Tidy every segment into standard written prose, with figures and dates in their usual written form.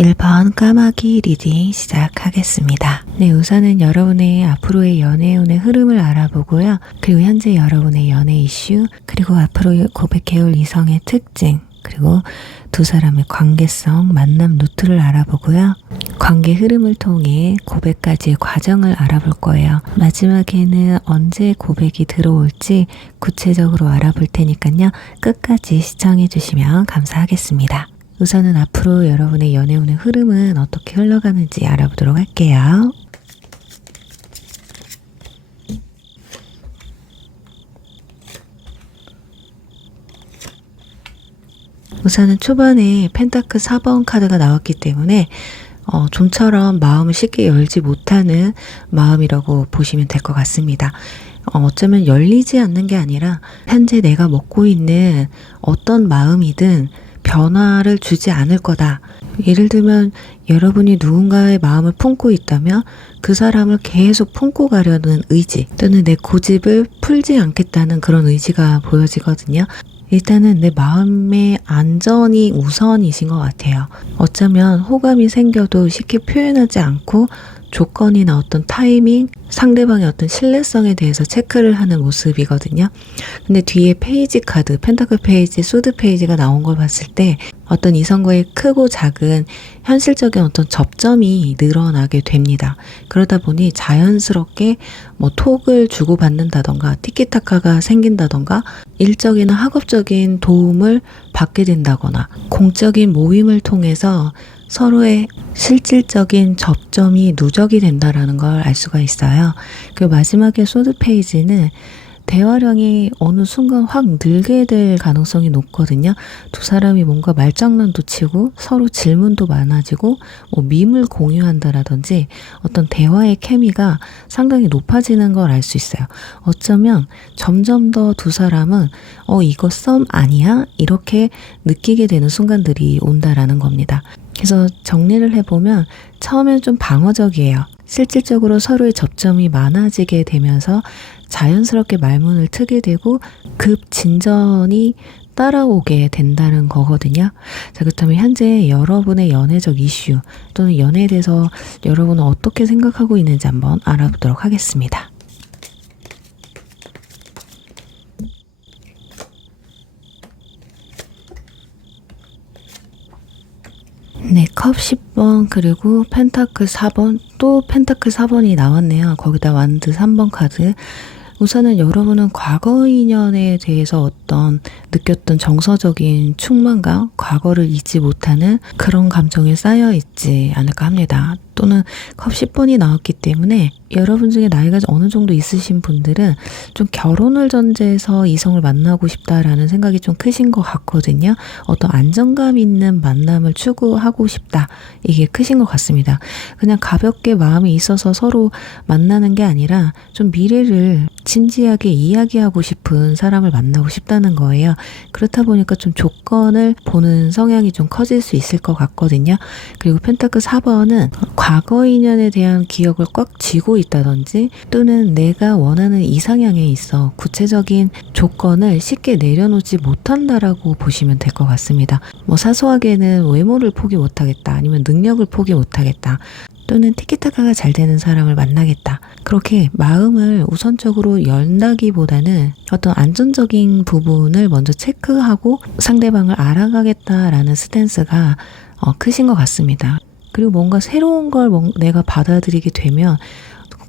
1번 까마귀 리딩 시작하겠습니다. 네, 우선은 여러분의 앞으로의 연애운의 흐름을 알아보고요. 그리고 현재 여러분의 연애 이슈, 그리고 앞으로 고백해올 이성의 특징, 그리고 두 사람의 관계성, 만남 루트를 알아보고요. 관계 흐름을 통해 고백까지의 과정을 알아볼 거예요. 마지막에는 언제 고백이 들어올지 구체적으로 알아볼 테니까요. 끝까지 시청해 주시면 감사하겠습니다. 우선은 앞으로 여러분의 연애운의 흐름은 어떻게 흘러가는지 알아보도록 할게요. 우선은 초반에 펜타클 4번 카드가 나왔기 때문에 좀처럼 마음을 쉽게 열지 못하는 마음이라고 보시면 될 것 같습니다. 어쩌면 열리지 않는 게 아니라 현재 내가 먹고 있는 어떤 마음이든 변화를 주지 않을 거다. 예를 들면 여러분이 누군가의 마음을 품고 있다면 그 사람을 계속 품고 가려는 의지 또는 내 고집을 풀지 않겠다는 그런 의지가 보여지거든요. 일단은 내 마음의 안전이 우선이신 것 같아요. 어쩌면 호감이 생겨도 쉽게 표현하지 않고 조건이나 어떤 타이밍, 상대방의 어떤 신뢰성에 대해서 체크를 하는 모습이거든요. 근데 뒤에 페이지 카드, 펜타클 페이지, 소드 페이지가 나온 걸 봤을 때 어떤 이성과의 크고 작은 현실적인 어떤 접점이 늘어나게 됩니다. 그러다 보니 자연스럽게 톡을 주고받는다던가 티키타카가 생긴다던가 일적이나 학업적인 도움을 받게 된다거나 공적인 모임을 통해서 서로의 실질적인 접점이 누적이 된다라는 걸 알 수가 있어요. 그리고 마지막에 소드 페이지는 대화량이 어느 순간 확 늘게 될 가능성이 높거든요. 두 사람이 뭔가 말장난도 치고 서로 질문도 많아지고 밈을 공유한다라든지 어떤 대화의 케미가 상당히 높아지는 걸 알 수 있어요. 어쩌면 점점 더 두 사람은 이거 썸 아니야? 이렇게 느끼게 되는 순간들이 온다라는 겁니다. 그래서 정리를 해보면 처음엔 좀 방어적이에요. 실질적으로 서로의 접점이 많아지게 되면서 자연스럽게 말문을 트게 되고 급 진전이 따라오게 된다는 거거든요. 자, 그렇다면 현재 여러분의 연애적 이슈 또는 연애에 대해서 여러분은 어떻게 생각하고 있는지 한번 알아보도록 하겠습니다. 네, 컵 10번 그리고 펜타클 4번 또 펜타클 4번이 나왔네요. 거기다 완드 3번 카드. 우선은 여러분은 과거 인연에 대해서 어떤 느꼈던 정서적인 충만감, 과거를 잊지 못하는 그런 감정이 쌓여 있지 않을까 합니다. 또는 컵 10번이 나왔기 때문에 여러분 중에 나이가 어느 정도 있으신 분들은 좀 결혼을 전제해서 이성을 만나고 싶다라는 생각이 좀 크신 것 같거든요. 어떤 안정감 있는 만남을 추구하고 싶다. 이게 크신 것 같습니다. 그냥 가볍게 마음이 있어서 서로 만나는 게 아니라 좀 미래를 진지하게 이야기하고 싶은 사람을 만나고 싶다는 거예요. 그렇다 보니까 좀 조건을 보는 성향이 좀 커질 수 있을 것 같거든요. 그리고 펜타클 4번은 과거 인연에 대한 기억을 꽉 쥐고 있다든지 또는 내가 원하는 이상향에 있어 구체적인 조건을 쉽게 내려놓지 못한다라고 보시면 될 것 같습니다. 사소하게는 외모를 포기 못하겠다 아니면 능력을 포기 못하겠다 또는 티키타카가 잘 되는 사람을 만나겠다. 그렇게 마음을 우선적으로 연다기보다는 어떤 안전적인 부분을 먼저 체크하고 상대방을 알아가겠다라는 스탠스가 크신 것 같습니다. 그리고 뭔가 새로운 걸 내가 받아들이게 되면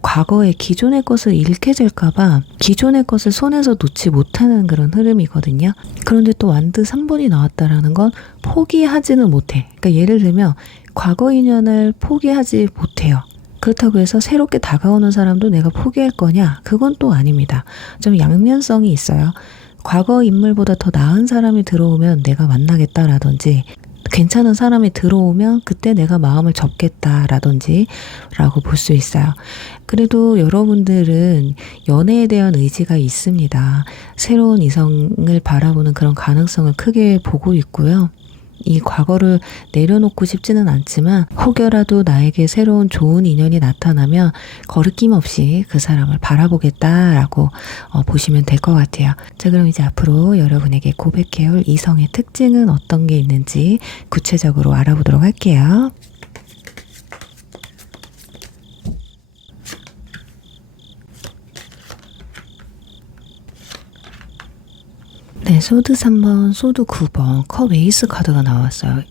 과거의 기존의 것을 잃게 될까봐 기존의 것을 손에서 놓지 못하는 그런 흐름이거든요. 그런데 또 완드 3번이 나왔다라는 건 포기하지는 못해. 그러니까 예를 들면 과거 인연을 포기하지 못해요. 그렇다고 해서 새롭게 다가오는 사람도 내가 포기할 거냐? 그건 또 아닙니다. 좀 양면성이 있어요. 과거 인물보다 더 나은 사람이 들어오면 내가 만나겠다라든지 괜찮은 사람이 들어오면 그때 내가 마음을 접겠다라든지 라고 볼 수 있어요. 그래도 여러분들은 연애에 대한 의지가 있습니다. 새로운 이성을 바라보는 그런 가능성을 크게 보고 있고요. 이 과거를 내려놓고 싶지는 않지만 혹여라도 나에게 새로운 좋은 인연이 나타나면 거리낌 없이 그 사람을 바라보겠다라고 보시면 될 것 같아요. 자, 그럼 이제 앞으로 여러분에게 고백해올 이성의 특징은 어떤 게 있는지 구체적으로 알아보도록 할게요. 네, 소드 3번, 소드 9번, 컵 에이스 카드가 나왔어요.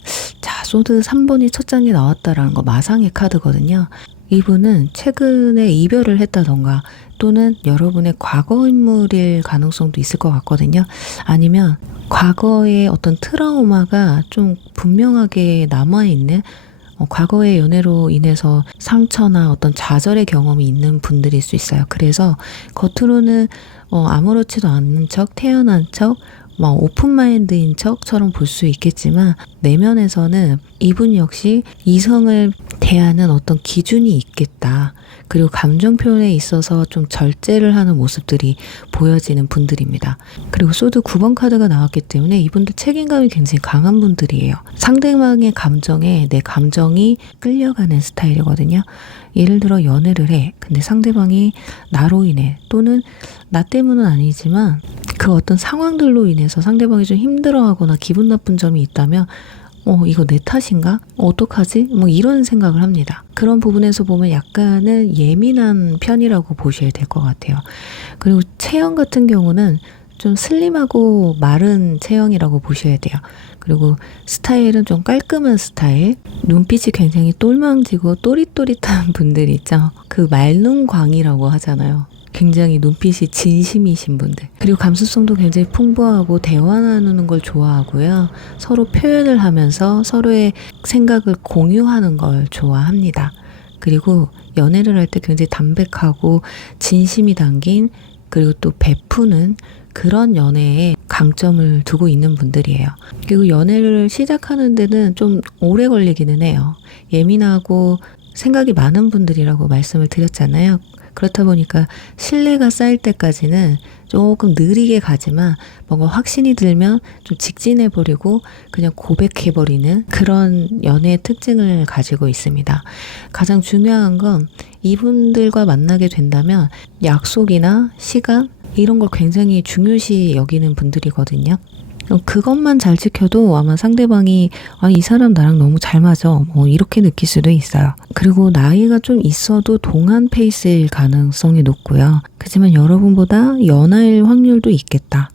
자, 소드 3번이 첫 장에 나왔다라는 거 마상의 카드거든요. 이분은 최근에 이별을 했다던가 또는 여러분의 과거 인물일 가능성도 있을 것 같거든요. 아니면 과거의 어떤 트라우마가 좀 분명하게 남아있는 과거의 연애로 인해서 상처나 어떤 좌절의 경험이 있는 분들일 수 있어요. 그래서 겉으로는 아무렇지도 않은 척, 태연한 척, 막 오픈마인드인 척처럼 볼 수 있겠지만 내면에서는 이분 역시 이성을 대하는 어떤 기준이 있겠다. 그리고 감정 표현에 있어서 좀 절제를 하는 모습들이 보여지는 분들입니다. 그리고 소드 9번 카드가 나왔기 때문에 이분도 책임감이 굉장히 강한 분들이에요. 상대방의 감정에 내 감정이 끌려가는 스타일이거든요. 예를 들어 연애를 해. 근데 상대방이 나로 인해 또는 나 때문은 아니지만 그 어떤 상황들로 인해서 상대방이 좀 힘들어하거나 기분 나쁜 점이 있다면 이거 내 탓인가? 어떡하지? 뭐 이런 생각을 합니다. 그런 부분에서 보면 약간은 예민한 편이라고 보셔야 될 것 같아요. 그리고 체형 같은 경우는 좀 슬림하고 마른 체형이라고 보셔야 돼요. 그리고 스타일은 좀 깔끔한 스타일, 눈빛이 굉장히 똘망지고 또릿또릿한 분들 있죠. 그 말눈광이라고 하잖아요. 굉장히 눈빛이 진심이신 분들. 그리고 감수성도 굉장히 풍부하고 대화 나누는 걸 좋아하고요. 서로 표현을 하면서 서로의 생각을 공유하는 걸 좋아합니다. 그리고 연애를 할 때 굉장히 담백하고 진심이 담긴 그리고 또 베푸는 그런 연애에 강점을 두고 있는 분들이에요. 그리고 연애를 시작하는 데는 좀 오래 걸리기는 해요. 예민하고 생각이 많은 분들이라고 말씀을 드렸잖아요. 그렇다 보니까 신뢰가 쌓일 때까지는 조금 느리게 가지만 뭔가 확신이 들면 좀 직진해버리고 그냥 고백해버리는 그런 연애의 특징을 가지고 있습니다. 가장 중요한 건 이분들과 만나게 된다면 약속이나 시간 이런 걸 굉장히 중요시 여기는 분들이거든요. 그것만 잘 지켜도 아마 상대방이 이 사람 나랑 너무 잘 맞아 이렇게 느낄 수도 있어요. 그리고 나이가 좀 있어도 동안 페이스일 가능성이 높고요. 하지만 여러분보다 연하일 확률도 있겠다.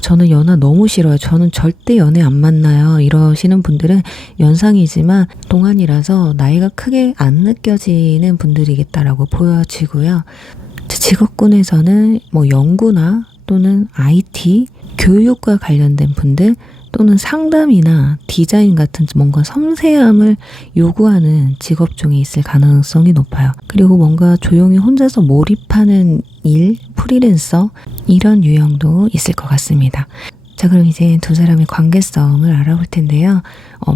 저는 연하 너무 싫어요. 저는 절대 연애 안 만나요. 이러시는 분들은 연상이지만 동안이라서 나이가 크게 안 느껴지는 분들이겠다라고 보여지고요. 직업군에서는 연구나 또는 IT, 교육과 관련된 분들 또는 상담이나 디자인 같은 뭔가 섬세함을 요구하는 직업종이 있을 가능성이 높아요. 그리고 뭔가 조용히 혼자서 몰입하는 일, 프리랜서 이런 유형도 있을 것 같습니다. 자, 그럼 이제 두 사람의 관계성을 알아볼 텐데요.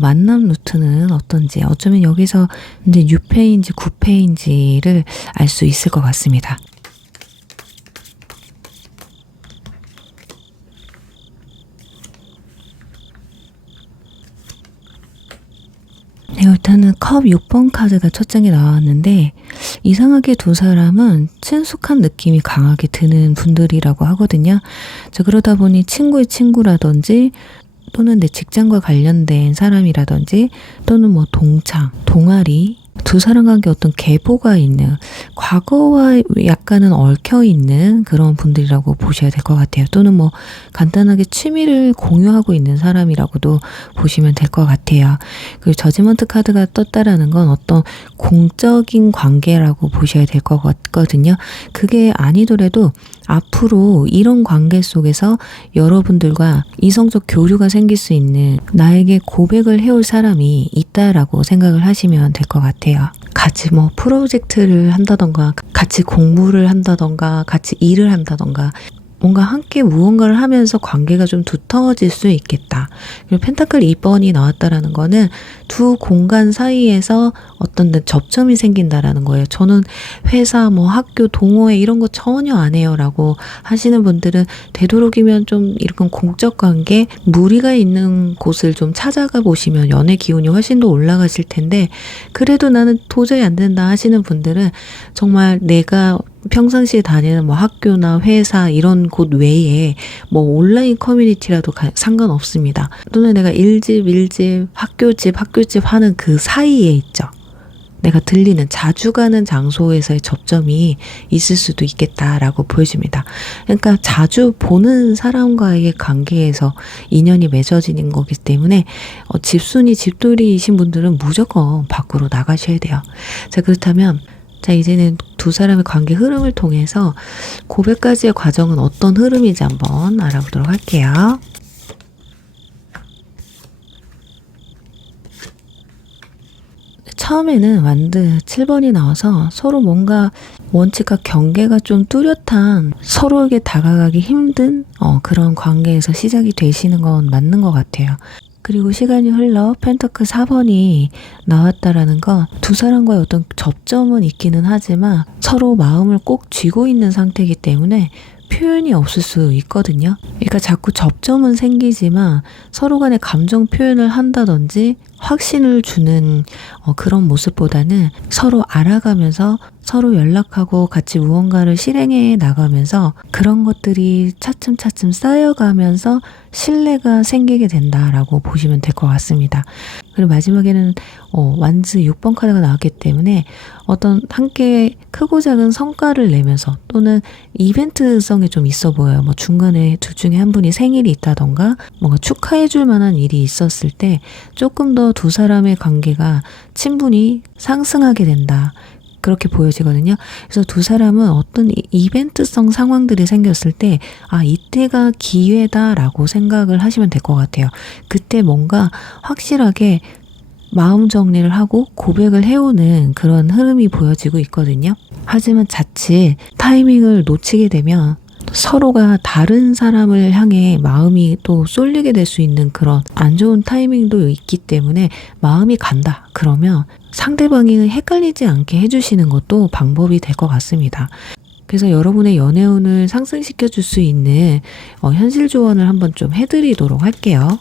만남 루트는 어떤지 어쩌면 여기서 이제 6패인지 9패인지를 알 수 있을 것 같습니다. 일단은 컵 6번 카드가 첫 장에 나왔는데 이상하게 두 사람은 친숙한 느낌이 강하게 드는 분들이라고 하거든요. 자, 그러다 보니 친구의 친구라든지 또는 내 직장과 관련된 사람이라든지 또는 동창, 동아리 두 사람 관계 어떤 계보가 있는 과거와 약간은 얽혀있는 그런 분들이라고 보셔야 될 것 같아요. 또는 간단하게 취미를 공유하고 있는 사람이라고도 보시면 될 것 같아요. 그리고 저지먼트 카드가 떴다라는 건 어떤 공적인 관계라고 보셔야 될 것 같거든요. 그게 아니더라도 앞으로 이런 관계 속에서 여러분들과 이성적 교류가 생길 수 있는 나에게 고백을 해올 사람이 있다라고 생각을 하시면 될 것 같아요. 같이 프로젝트를 한다던가 같이 공부를 한다던가 같이 일을 한다던가 뭔가 함께 무언가를 하면서 관계가 좀 두터워질 수 있겠다. 그리고 펜타클 2번이 나왔다라는 거는 두 공간 사이에서 어떤 접점이 생긴다라는 거예요. 저는 회사, 뭐 학교, 동호회 이런 거 전혀 안 해요 라고 하시는 분들은 되도록이면 좀 이런 공적 관계, 무리가 있는 곳을 좀 찾아가 보시면 연애 기운이 훨씬 더 올라가실 텐데, 그래도 나는 도저히 안 된다 하시는 분들은 정말 내가 평상시에 다니는 뭐 학교나 회사 이런 곳 외에 뭐 온라인 커뮤니티라도 상관없습니다. 또는 내가 일집 학교집 하는 그 사이에 있죠. 내가 들리는 자주 가는 장소에서의 접점이 있을 수도 있겠다라고 보여집니다. 그러니까 자주 보는 사람과의 관계에서 인연이 맺어지는 거기 때문에 집순이 집돌이이신 분들은 무조건 밖으로 나가셔야 돼요. 자, 그렇다면 자, 이제는 두 사람의 관계 흐름을 통해서 고백까지의 과정은 어떤 흐름인지 한번 알아보도록 할게요. 처음에는 완드 7번이 나와서 서로 뭔가 원칙과 경계가 좀 뚜렷한, 서로에게 다가가기 힘든 그런 관계에서 시작이 되시는 건 맞는 것 같아요. 그리고 시간이 흘러 펜타클 4번이 나왔다라는 건 두 사람과의 어떤 접점은 있기는 하지만 서로 마음을 꼭 쥐고 있는 상태이기 때문에 표현이 없을 수 있거든요. 그러니까 자꾸 접점은 생기지만 서로 간의 감정 표현을 한다든지 확신을 주는 그런 모습보다는 서로 알아가면서 서로 연락하고 같이 무언가를 실행해 나가면서 그런 것들이 차츰차츰 쌓여가면서 신뢰가 생기게 된다라고 보시면 될 것 같습니다. 그리고 마지막에는 완즈 6번 카드가 나왔기 때문에 어떤 함께 크고 작은 성과를 내면서 또는 이벤트성이 좀 있어 보여요. 뭐 중간에 둘 중에 한 분이 생일이 있다던가 뭔가 축하해 줄 만한 일이 있었을 때 조금 더 두 사람의 관계가 친분이 상승하게 된다. 그렇게 보여지거든요. 그래서 두 사람은 어떤 이벤트성 상황들이 생겼을 때 이때가 기회다라고 생각을 하시면 될 것 같아요. 그때 뭔가 확실하게 마음 정리를 하고 고백을 해오는 그런 흐름이 보여지고 있거든요. 하지만 자칫 타이밍을 놓치게 되면 서로가 다른 사람을 향해 마음이 또 쏠리게 될 수 있는 그런 안 좋은 타이밍도 있기 때문에 마음이 간다. 그러면 상대방이 헷갈리지 않게 해주시는 것도 방법이 될 것 같습니다. 그래서 여러분의 연애운을 상승시켜 줄 수 있는 현실 조언을 한번 좀 해드리도록 할게요.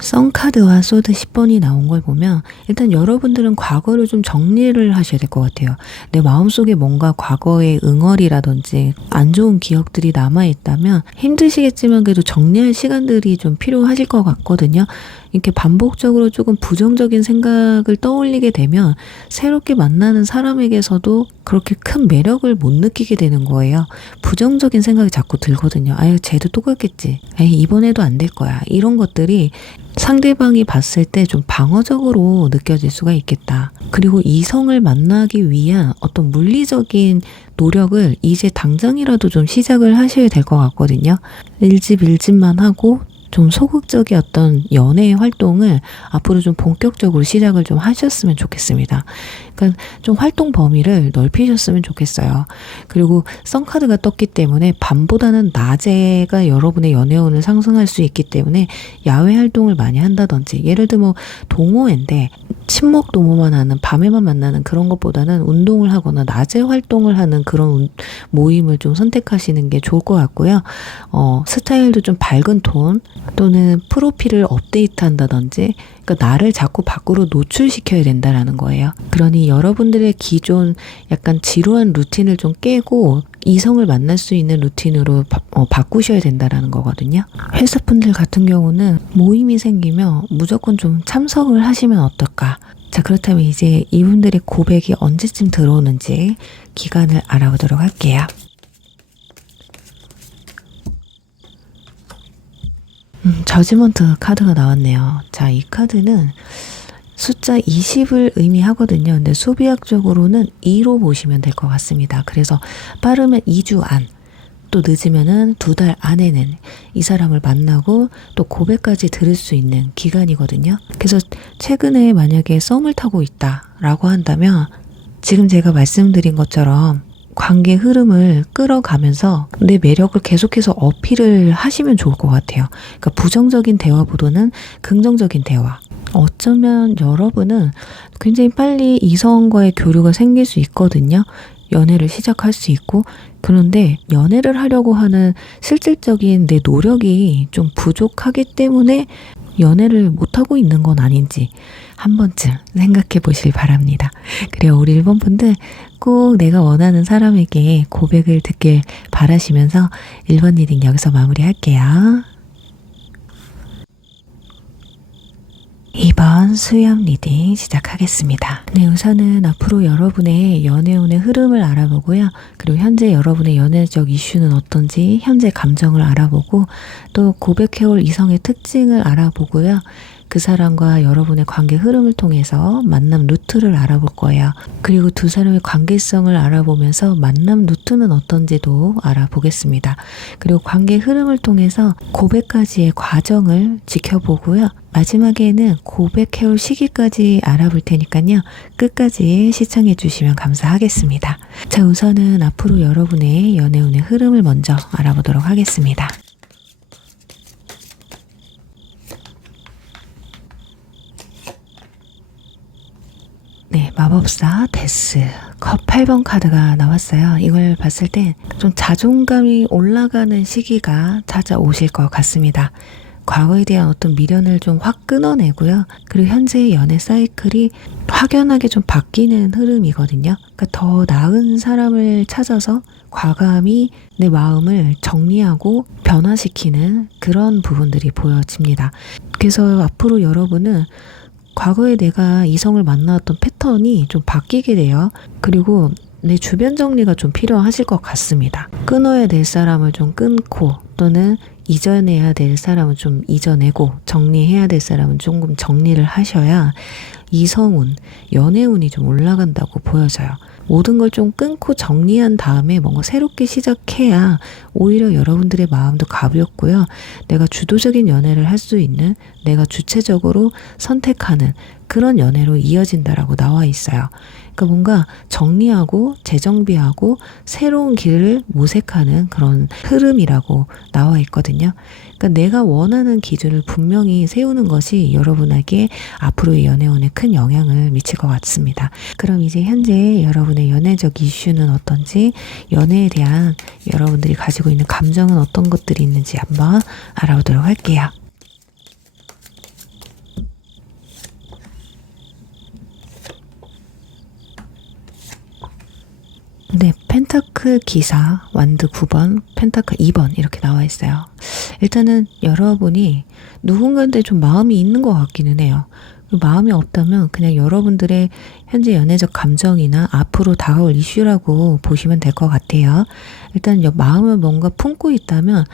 썬카드와 소드 10번이 나온 걸 보면 일단 여러분들은 과거를 좀 정리를 하셔야 될 것 같아요. 내 마음속에 뭔가 과거의 응어리라든지 안 좋은 기억들이 남아있다면 힘드시겠지만 그래도 정리할 시간들이 좀 필요하실 것 같거든요. 이렇게 반복적으로 조금 부정적인 생각을 떠올리게 되면 새롭게 만나는 사람에게서도 그렇게 큰 매력을 못 느끼게 되는 거예요. 부정적인 생각이 자꾸 들거든요. 아유, 쟤도 똑같겠지. 에이, 이번에도 안 될 거야. 이런 것들이 상대방이 봤을 때 좀 방어적으로 느껴질 수가 있겠다. 그리고 이성을 만나기 위한 어떤 물리적인 노력을 이제 당장이라도 좀 시작을 하셔야 될 것 같거든요. 일집만 하고 좀 소극적인 어떤 연애 활동을 앞으로 좀 본격적으로 시작을 좀 하셨으면 좋겠습니다. 그러니까 좀 활동 범위를 넓히셨으면 좋겠어요. 그리고 썬카드가 떴기 때문에 밤보다는 낮에가 여러분의 연애운을 상승할 수 있기 때문에 야외 활동을 많이 한다든지, 예를 들면 동호회인데 친목 도모만 하는, 밤에만 만나는 그런 것보다는 운동을 하거나 낮에 활동을 하는 그런 모임을 좀 선택하시는 게 좋을 것 같고요. 스타일도 좀 밝은 톤 또는 프로필을 업데이트 한다든지, 그러니까 나를 자꾸 밖으로 노출시켜야 된다라는 거예요. 그러니 여러분들의 기존 약간 지루한 루틴을 좀 깨고 이성을 만날 수 있는 루틴으로 바꾸셔야 된다라는 거거든요. 회사분들 같은 경우는 모임이 생기면 무조건 좀 참석을 하시면 어떨까? 자, 그렇다면 이제 이분들의 고백이 언제쯤 들어오는지 기간을 알아보도록 할게요. 저지먼트 카드가 나왔네요. 자, 이 카드는 숫자 20을 의미하거든요. 근데 수비학적으로는 2로 보시면 될 것 같습니다. 그래서 빠르면 2주 안, 또 늦으면은 2달 안에는 이 사람을 만나고 또 고백까지 들을 수 있는 기간이거든요. 그래서 최근에 만약에 썸을 타고 있다라고 한다면 지금 제가 말씀드린 것처럼 관계 흐름을 끌어가면서 내 매력을 계속해서 어필을 하시면 좋을 것 같아요. 그러니까 부정적인 대화보다는 긍정적인 대화. 어쩌면 여러분은 굉장히 빨리 이성과의 교류가 생길 수 있거든요. 연애를 시작할 수 있고. 그런데 연애를 하려고 하는 실질적인 내 노력이 좀 부족하기 때문에 연애를 못하고 있는 건 아닌지 한 번쯤 생각해 보실 바랍니다. 그래요. 우리 1번 분들 꼭 내가 원하는 사람에게 고백을 듣길 바라시면서 1번 리딩 여기서 마무리할게요. 2번 수염 리딩 시작하겠습니다. 네, 우선은 앞으로 여러분의 연애운의 흐름을 알아보고요. 그리고 현재 여러분의 연애적 이슈는 어떤지 현재 감정을 알아보고 또 고백해올 이성의 특징을 알아보고요. 그 사람과 여러분의 관계 흐름을 통해서 만남 루트를 알아볼 거예요. 그리고 두 사람의 관계성을 알아보면서 만남 루트는 어떤지도 알아보겠습니다. 그리고 관계 흐름을 통해서 고백까지의 과정을 지켜보고요. 마지막에는 고백해올 시기까지 알아볼 테니까요. 끝까지 시청해 주시면 감사하겠습니다. 자, 우선은 앞으로 여러분의 연애운의 흐름을 먼저 알아보도록 하겠습니다. 네, 마법사 데스 컵 8번 카드가 나왔어요. 이걸 봤을 때 좀 자존감이 올라가는 시기가 찾아오실 것 같습니다. 과거에 대한 어떤 미련을 좀 확 끊어내고요. 그리고 현재의 연애 사이클이 확연하게 좀 바뀌는 흐름이거든요. 그러니까 더 나은 사람을 찾아서 과감히 내 마음을 정리하고 변화시키는 그런 부분들이 보여집니다. 그래서 앞으로 여러분은 과거에 내가 이성을 만나왔던 패턴이 좀 바뀌게 돼요. 그리고 내 주변 정리가 좀 필요하실 것 같습니다. 끊어야 될 사람을 좀 끊고 또는 이전해야 될 사람은 좀 이전내고 정리해야 될 사람은 조금 정리를 하셔야 이성운, 연애운이 좀 올라간다고 보여져요. 모든 걸 좀 끊고 정리한 다음에 뭔가 새롭게 시작해야 오히려 여러분들의 마음도 가볍고요. 내가 주도적인 연애를 할 수 있는, 내가 주체적으로 선택하는 그런 연애로 이어진다라고 나와 있어요. 그러니까 뭔가 정리하고 재정비하고 새로운 길을 모색하는 그런 흐름이라고 나와 있거든요. 그러니까 내가 원하는 기준을 분명히 세우는 것이 여러분에게 앞으로의 연애운에 큰 영향을 미칠 것 같습니다. 그럼 이제 현재 여러분의 연애적 이슈는 어떤지, 연애에 대한 여러분들이 가지고 있는 감정은 어떤 것들이 있는지 한번 알아보도록 할게요. 네, 펜타클 기사, 완드 9번, 펜타클 2번 이렇게 나와 있어요. 일단은 여러분이 누군가한테 좀 마음이 있는 것 같기는 해요. 마음이 없다면 그냥 여러분들의 현재 연애적 감정이나 앞으로 다가올 이슈라고 보시면 될 것 같아요. 일단 마음을 뭔가 품고 있다면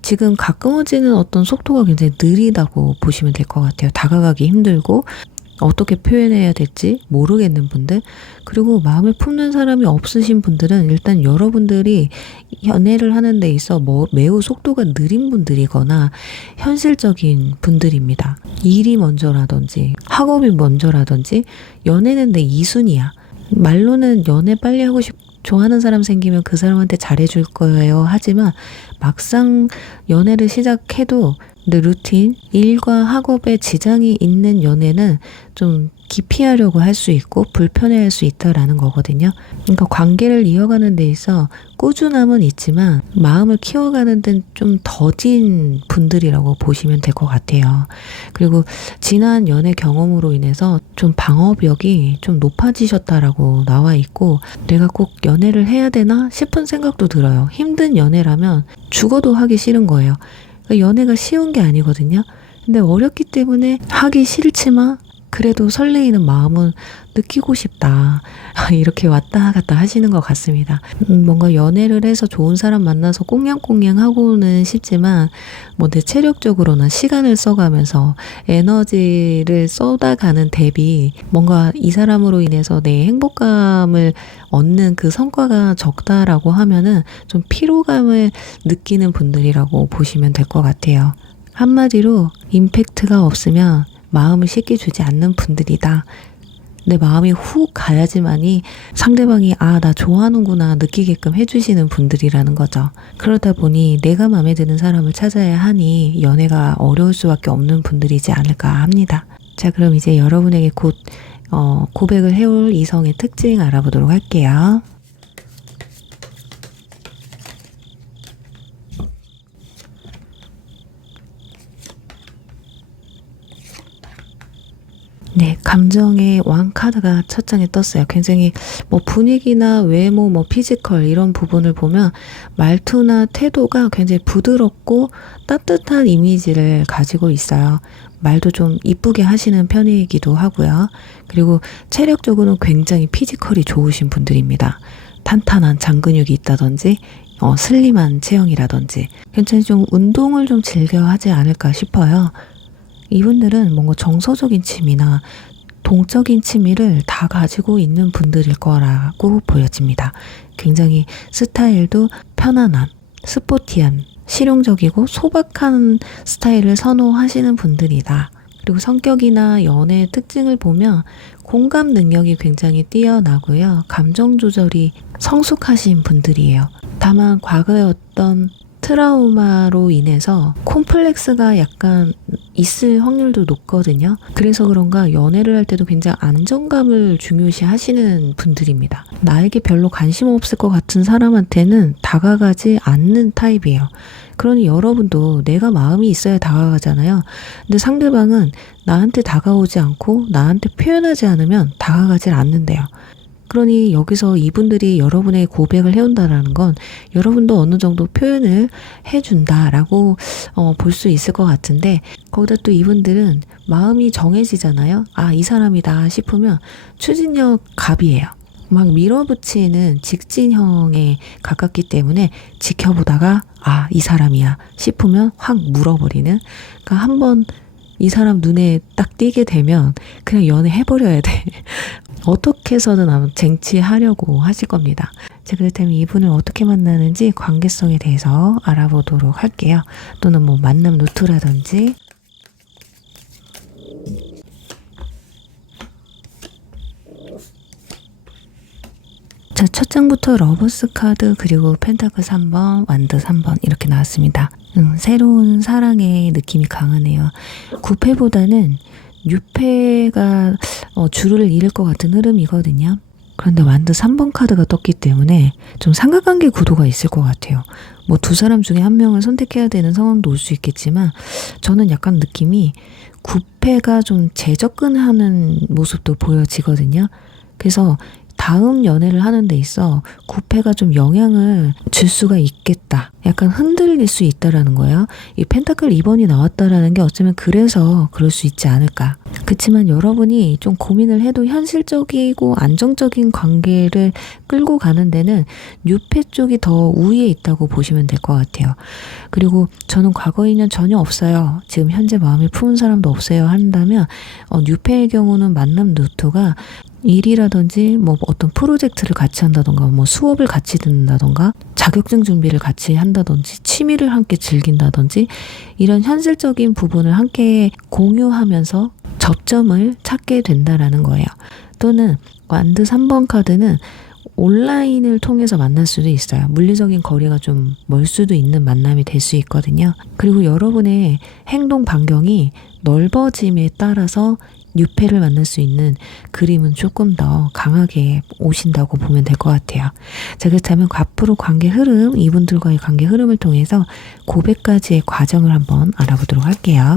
지금 가까워지는 어떤 속도가 굉장히 느리다고 보시면 될 것 같아요. 다가가기 힘들고 어떻게 표현해야 될지 모르겠는 분들, 그리고 마음을 품는 사람이 없으신 분들은 일단 여러분들이 연애를 하는 데 있어 매우 속도가 느린 분들이거나 현실적인 분들입니다. 일이 먼저라든지 학업이 먼저라든지 연애는 내 2순위야. 말로는 연애 빨리 하고 좋아하는 사람 생기면 그 사람한테 잘해줄 거예요 하지만 막상 연애를 시작해도 내 루틴, 일과 학업에 지장이 있는 연애는 좀 기피하려고 할 수 있고 불편해할 수 있다라는 거거든요. 그러니까 관계를 이어가는 데 있어 꾸준함은 있지만 마음을 키워가는 데는 좀 더딘 분들이라고 보시면 될 것 같아요. 그리고 지난 연애 경험으로 인해서 좀 방어벽이 좀 높아지셨다라고 나와 있고 내가 꼭 연애를 해야 되나 싶은 생각도 들어요. 힘든 연애라면 죽어도 하기 싫은 거예요. 연애가 쉬운 게 아니거든요. 근데 어렵기 때문에 하기 싫지만 그래도 설레이는 마음은 느끼고 싶다. 이렇게 왔다 갔다 하시는 것 같습니다. 뭔가 연애를 해서 좋은 사람 만나서 꽁냥꽁냥 하고는 싶지만 뭐 내 체력적으로나 시간을 써가면서 에너지를 쏟아가는 대비 뭔가 이 사람으로 인해서 내 행복감을 얻는 그 성과가 적다라고 하면은 좀 피로감을 느끼는 분들이라고 보시면 될 것 같아요. 한마디로 임팩트가 없으면 마음을 쉽게 주지 않는 분들이다. 내 마음이 훅 가야지만이 상대방이 아, 나 좋아하는구나 느끼게끔 해주시는 분들이라는 거죠. 그러다 보니 내가 마음에 드는 사람을 찾아야 하니 연애가 어려울 수밖에 없는 분들이지 않을까 합니다. 자, 그럼 이제 여러분에게 곧 고백을 해올 이성의 특징 알아보도록 할게요. 네, 감정의 왕 카드가 첫 장에 떴어요. 굉장히 뭐 분위기나 외모, 뭐 피지컬 이런 부분을 보면 말투나 태도가 굉장히 부드럽고 따뜻한 이미지를 가지고 있어요. 말도 좀 이쁘게 하시는 편이기도 하고요. 그리고 체력적으로는 굉장히 피지컬이 좋으신 분들입니다. 탄탄한 장근육이 있다든지 슬림한 체형이라든지 굉장히 좀 운동을 좀 즐겨 하지 않을까 싶어요. 이분들은 뭔가 정서적인 취미나 동적인 취미를 다 가지고 있는 분들일 거라고 보여집니다. 굉장히 스타일도 편안한, 스포티한, 실용적이고 소박한 스타일을 선호하시는 분들이다. 그리고 성격이나 연애의 특징을 보면 공감 능력이 굉장히 뛰어나고요. 감정 조절이 성숙하신 분들이에요. 다만 과거의 어떤 트라우마로 인해서 콤플렉스가 약간 있을 확률도 높거든요. 그래서 그런가 연애를 할 때도 굉장히 안정감을 중요시 하시는 분들입니다. 나에게 별로 관심 없을 것 같은 사람한테는 다가가지 않는 타입이에요. 그러니 여러분도 내가 마음이 있어야 다가가잖아요. 근데 상대방은 나한테 다가오지 않고 나한테 표현하지 않으면 다가가질 않는데요. 그러니 여기서 이분들이 여러분의 고백을 해온다는 건 여러분도 어느 정도 표현을 해준다라고 볼 수 있을 것 같은데, 거기다 또 이분들은 마음이 정해지잖아요. 아, 이 사람이다 싶으면 추진력 갑이에요. 막 밀어붙이는 직진형에 가깝기 때문에 지켜보다가 아, 이 사람이야 싶으면 확 물어버리는, 그러니까 한번 이 사람 눈에 딱 띄게 되면 그냥 연애해버려야 돼. 어떻게 해서든 아마 쟁취하려고 하실 겁니다. 자, 그렇다면 이분을 어떻게 만나는지 관계성에 대해서 알아보도록 할게요. 또는 뭐 만남 루트라든지. 자, 첫 장부터 러버스 카드, 그리고 펜타클 3번, 완드 3번 이렇게 나왔습니다. 새로운 사랑의 느낌이 강하네요. 9패보다는 6패가 줄을 잃을 것 같은 흐름이거든요. 그런데 완드 3번 카드가 떴기 때문에 좀 삼각관계 구도가 있을 것 같아요. 뭐 두 사람 중에 한 명을 선택해야 되는 상황도 올 수 있겠지만 저는 약간 느낌이 9패가 좀 재접근하는 모습도 보여지거든요. 그래서 다음 연애를 하는 데 있어 9패가 좀 영향을 줄 수가 있겠다. 약간 흔들릴 수 있다라는 거예요. 이 펜타클 2번이 나왔다라는 게 어쩌면 그래서 그럴 수 있지 않을까. 그렇지만 여러분이 좀 고민을 해도 현실적이고 안정적인 관계를 끌고 가는 데는 6패 쪽이 더 우위에 있다고 보시면 될 것 같아요. 그리고 저는 과거 인연 전혀 없어요. 지금 현재 마음을 품은 사람도 없어요 한다면 6패의 경우는 만남 루트가 일이라든지 뭐 어떤 프로젝트를 같이 한다던가 뭐 수업을 같이 듣는다던가 자격증 준비를 같이 한다든지 취미를 함께 즐긴다든지 이런 현실적인 부분을 함께 공유하면서 접점을 찾게 된다라는 거예요. 또는 완드 3번 카드는 온라인을 통해서 만날 수도 있어요. 물리적인 거리가 좀 멀 수도 있는 만남이 될 수 있거든요. 그리고 여러분의 행동 반경이 넓어짐에 따라서 6패를 만날 수 있는 그림은 조금 더 강하게 오신다고 보면 될 것 같아요. 자, 그렇다면 앞으로 관계 흐름, 이분들과의 관계 흐름을 통해서 고백까지의 과정을 한번 알아보도록 할게요.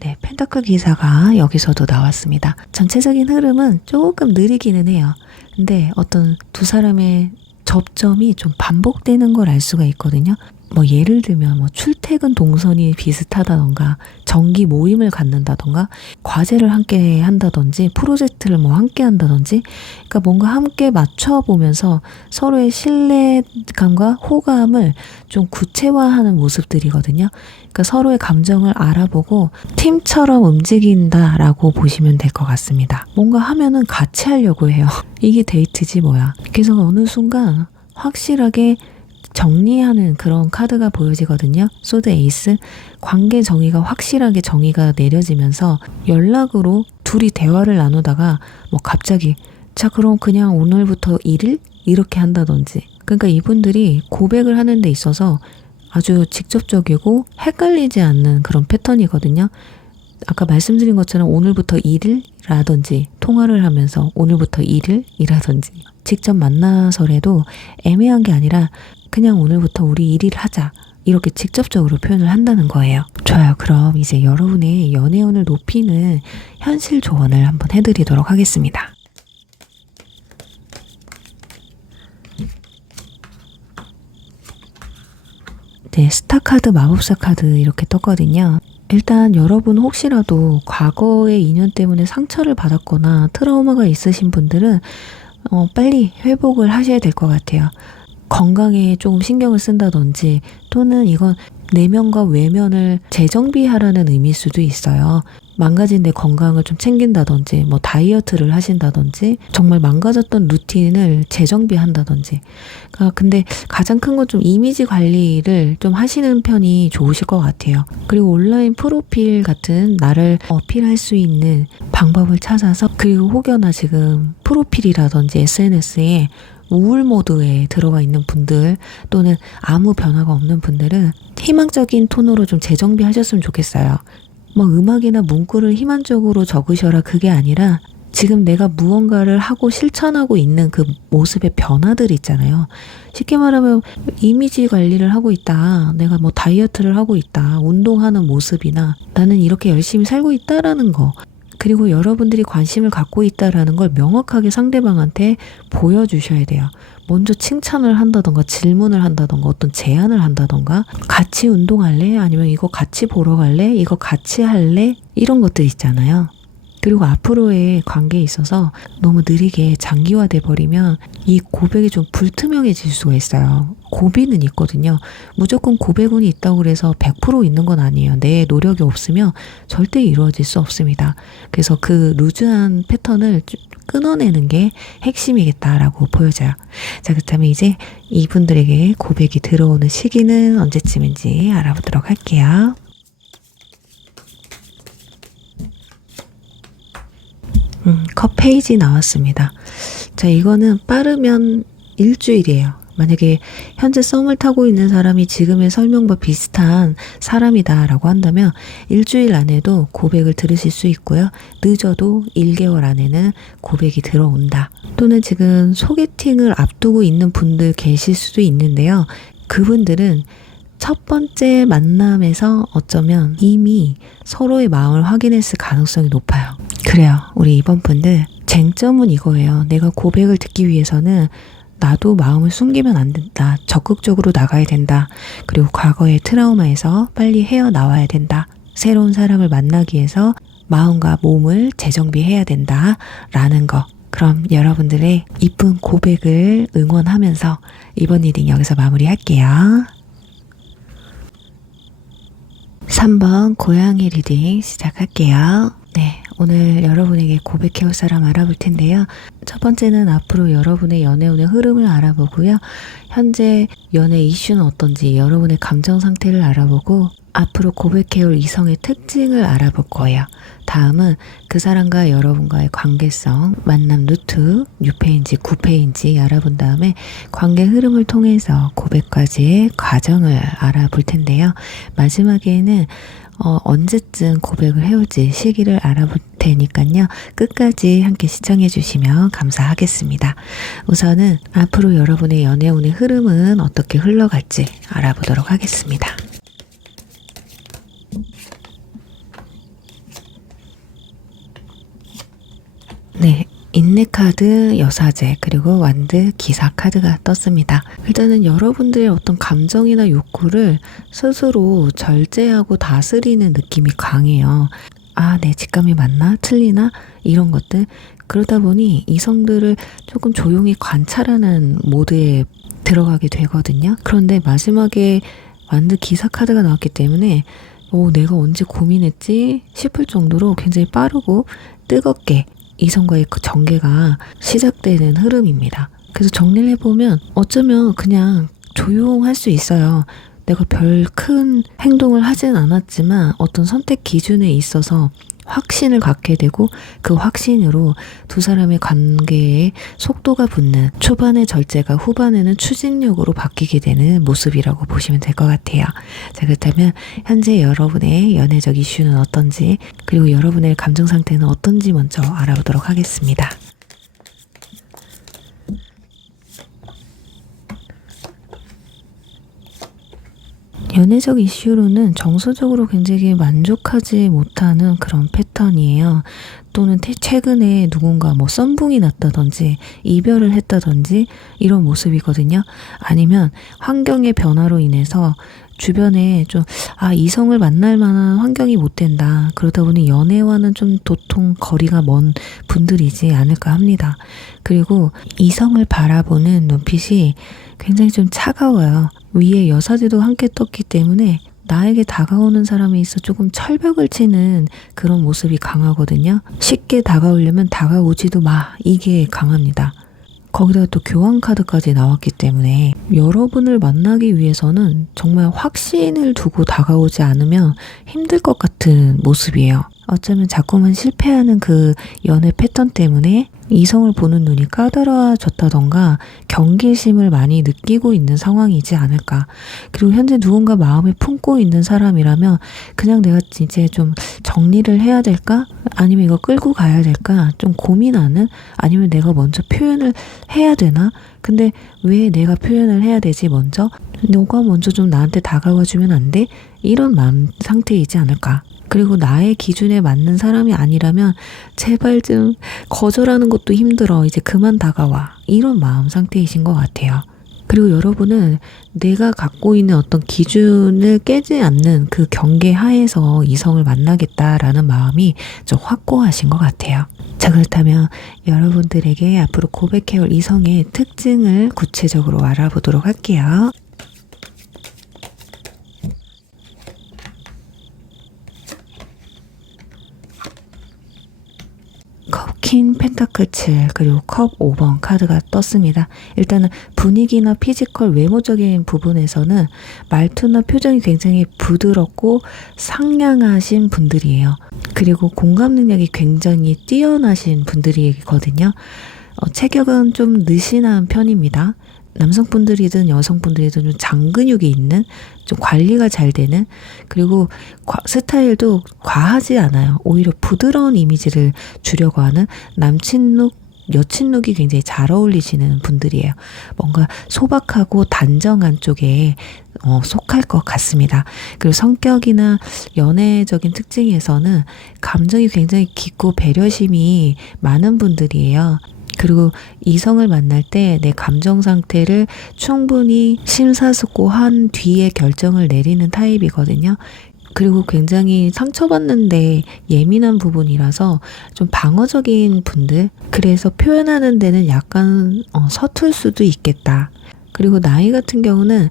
네, 펜타클 기사가 여기서도 나왔습니다. 전체적인 흐름은 조금 느리기는 해요. 근데 어떤 두 사람의 접점이 좀 반복되는 걸 알 수가 있거든요. 뭐 예를 들면 뭐 출퇴근 동선이 비슷하다던가 정기 모임을 갖는다던가 과제를 함께 한다든지 프로젝트를 뭐 함께 한다든지, 그러니까 뭔가 함께 맞춰보면서 서로의 신뢰감과 호감을 좀 구체화하는 모습들이거든요. 그러니까 서로의 감정을 알아보고 팀처럼 움직인다라고 보시면 될 것 같습니다. 뭔가 하면은 같이 하려고 해요. 이게 데이트지 뭐야. 그래서 어느 순간 확실하게 정리하는 그런 카드가 보여지거든요. 소드 에이스. 관계 정의가 확실하게 정의가 내려지면서 연락으로 둘이 대화를 나누다가 뭐 갑자기 자 그럼 그냥 오늘부터 1일? 이렇게 한다든지. 그러니까 이분들이 고백을 하는 데 있어서 아주 직접적이고 헷갈리지 않는 그런 패턴이거든요. 아까 말씀드린 것처럼 오늘부터 1일이라든지 통화를 하면서 오늘부터 1일이라든지 직접 만나서라도 애매한 게 아니라 그냥 오늘부터 우리 1일 하자 이렇게 직접적으로 표현을 한다는 거예요. 좋아요. 그럼 이제 여러분의 연애운을 높이는 현실 조언을 한번 해드리도록 하겠습니다. 네, 스타 카드, 마법사 카드 이렇게 떴거든요. 일단 여러분 혹시라도 과거의 인연 때문에 상처를 받았거나 트라우마가 있으신 분들은 빨리 회복을 하셔야 될 것 같아요. 건강에 조금 신경을 쓴다든지 또는 이건 내면과 외면을 재정비하라는 의미일 수도 있어요. 망가진 내 건강을 좀 챙긴다든지 뭐 다이어트를 하신다든지 정말 망가졌던 루틴을 재정비한다든지. 근데 가장 큰 건 좀 이미지 관리를 좀 하시는 편이 좋으실 것 같아요. 그리고 온라인 프로필 같은 나를 어필할 수 있는 방법을 찾아서, 그리고 혹여나 지금 프로필이라든지 SNS에 우울 모드에 들어가 있는 분들 또는 아무 변화가 없는 분들은 희망적인 톤으로 좀 재정비하셨으면 좋겠어요. 뭐 음악이나 문구를 희망적으로 적으셔라 그게 아니라 지금 내가 무언가를 하고 실천하고 있는 그 모습의 변화들 있잖아요. 쉽게 말하면 이미지 관리를 하고 있다. 내가 뭐 다이어트를 하고 있다. 운동하는 모습이나 나는 이렇게 열심히 살고 있다라는 거. 그리고 여러분들이 관심을 갖고 있다라는 걸 명확하게 상대방한테 보여주셔야 돼요. 먼저 칭찬을 한다던가 질문을 한다던가 어떤 제안을 한다던가 같이 운동할래? 아니면 이거 같이 보러 갈래? 이거 같이 할래? 이런 것들 있잖아요. 그리고 앞으로의 관계에 있어서 너무 느리게 장기화돼 버리면 이 고백이 좀 불투명해질 수가 있어요. 고비는 있거든요. 무조건 고백운이 있다고 해서 100% 있는 건 아니에요. 내 노력이 없으면 절대 이루어질 수 없습니다. 그래서 그 루즈한 패턴을 끊어내는 게 핵심이겠다라고 보여져요. 자, 그렇다면 이제 이분들에게 고백이 들어오는 시기는 언제쯤인지 알아보도록 할게요. 컵 페이지 나왔습니다. 자, 이거는 빠르면 일주일이에요. 만약에 현재 썸을 타고 있는 사람이 지금의 설명과 비슷한 사람이다라고 한다면 일주일 안에도 고백을 들으실 수 있고요. 늦어도 1개월 안에는 고백이 들어온다. 또는 지금 소개팅을 앞두고 있는 분들 계실 수도 있는데요. 그분들은 첫 번째 만남에서 어쩌면 이미 서로의 마음을 확인했을 가능성이 높아요. 그래요. 우리 이번 분들 쟁점은 이거예요. 내가 고백을 듣기 위해서는 나도 마음을 숨기면 안 된다. 적극적으로 나가야 된다. 그리고 과거의 트라우마에서 빨리 헤어나와야 된다. 새로운 사람을 만나기 위해서 마음과 몸을 재정비해야 된다. 라는 거. 그럼 여러분들의 이쁜 고백을 응원하면서 이번 리딩 여기서 마무리할게요. 3번 고양이 리딩 시작할게요. 네, 오늘 여러분에게 고백해올 사람 알아볼 텐데요. 첫 번째는 앞으로 여러분의 연애운의 흐름을 알아보고요. 현재 연애 이슈는 어떤지 여러분의 감정 상태를 알아보고 앞으로 고백해올 이성의 특징을 알아볼 거예요. 다음은 그 사람과 여러분과의 관계성, 만남 루트, 6패인지 9패인지 알아본 다음에 관계 흐름을 통해서 고백까지의 과정을 알아볼 텐데요. 마지막에는 언제쯤 고백을 해올지 시기를 알아볼 테니까요. 끝까지 함께 시청해 주시면 감사하겠습니다. 우선은 앞으로 여러분의 연애운의 흐름은 어떻게 흘러갈지 알아보도록 하겠습니다. 네, 인내 카드, 여사제, 그리고 완드, 기사 카드가 떴습니다. 일단은 여러분들의 어떤 감정이나 욕구를 스스로 절제하고 다스리는 느낌이 강해요. 아, 내 직감이 맞나? 틀리나? 이런 것들. 그러다 보니 이성들을 조금 조용히 관찰하는 모드에 들어가게 되거든요. 그런데 마지막에 완드 기사 카드가 나왔기 때문에 내가 언제 고민했지? 싶을 정도로 굉장히 빠르고 뜨겁게 이성과의 그 전개가 시작되는 흐름입니다. 그래서 정리를 해보면 어쩌면 그냥 조용할 수 있어요. 내가 별 큰 행동을 하진 않았지만 어떤 선택 기준에 있어서 확신을 갖게 되고 그 확신으로 두 사람의 관계에 속도가 붙는 초반의 절제가 후반에는 추진력으로 바뀌게 되는 모습이라고 보시면 될 것 같아요. 자, 그렇다면 현재 여러분의 연애적 이슈는 어떤지, 그리고 여러분의 감정 상태는 어떤지 먼저 알아보도록 하겠습니다. 연애적 이슈로는 정서적으로 굉장히 만족하지 못하는 그런 패턴이에요. 또는 최근에 누군가 썸붕이 났다든지 이별을 했다든지 이런 모습이거든요. 아니면 환경의 변화로 인해서 주변에 좀 이성을 만날 만한 환경이 못 된다. 그러다 보니 연애와는 좀 도통 거리가 먼 분들이지 않을까 합니다. 그리고 이성을 바라보는 눈빛이 굉장히 좀 차가워요. 위에 여사제도 함께 떴기 때문에 나에게 다가오는 사람에 있어 조금 철벽을 치는 그런 모습이 강하거든요. 쉽게 다가오려면 다가오지도 마. 이게 강합니다. 거기다가 또 교환 카드까지 나왔기 때문에 여러분을 만나기 위해서는 정말 확신을 두고 다가오지 않으면 힘들 것 같은 모습이에요. 어쩌면 자꾸만 실패하는 그 연애 패턴 때문에 이성을 보는 눈이 까다로워졌다던가 경계심을 많이 느끼고 있는 상황이지 않을까. 그리고 현재 누군가 마음에 품고 있는 사람이라면 그냥 내가 이제 좀 정리를 해야 될까? 아니면 이거 끌고 가야 될까? 좀 고민하는? 아니면 내가 먼저 표현을 해야 되나? 근데 왜 내가 표현을 해야 되지 먼저? 너가 먼저 좀 나한테 다가와 주면 안 돼? 이런 마음 상태이지 않을까. 그리고 나의 기준에 맞는 사람이 아니라면 제발 좀 거절하는 것도 힘들어. 이제 그만 다가와. 이런 마음 상태이신 것 같아요. 그리고 여러분은 내가 갖고 있는 어떤 기준을 깨지 않는 그 경계 하에서 이성을 만나겠다라는 마음이 좀 확고하신 것 같아요. 자, 그렇다면 여러분들에게 앞으로 고백해올 이성의 특징을 구체적으로 알아보도록 할게요. 퀸 펜타클 7 그리고 컵 5번 카드가 떴습니다. 일단은 분위기나 피지컬 외모적인 부분에서는 말투나 표정이 굉장히 부드럽고 상냥하신 분들이에요. 그리고 공감 능력이 굉장히 뛰어나신 분들이거든요. 체격은 좀 느씬한 편입니다. 남성분들이든 여성분들이든 좀 장근육이 있는, 좀 관리가 잘 되는, 그리고 스타일도 과하지 않아요. 오히려 부드러운 이미지를 주려고 하는 남친룩, 여친룩이 굉장히 잘 어울리시는 분들이에요. 뭔가 소박하고 단정한 쪽에 속할 것 같습니다. 그리고 성격이나 연애적인 특징에서는 감정이 굉장히 깊고 배려심이 많은 분들이에요. 그리고 이성을 만날 때 내 감정 상태를 충분히 심사숙고한 뒤에 결정을 내리는 타입이거든요. 그리고 굉장히 상처받는데 예민한 부분이라서 좀 방어적인 분들, 그래서 표현하는 데는 약간 서툴 수도 있겠다. 그리고 나이 같은 경우는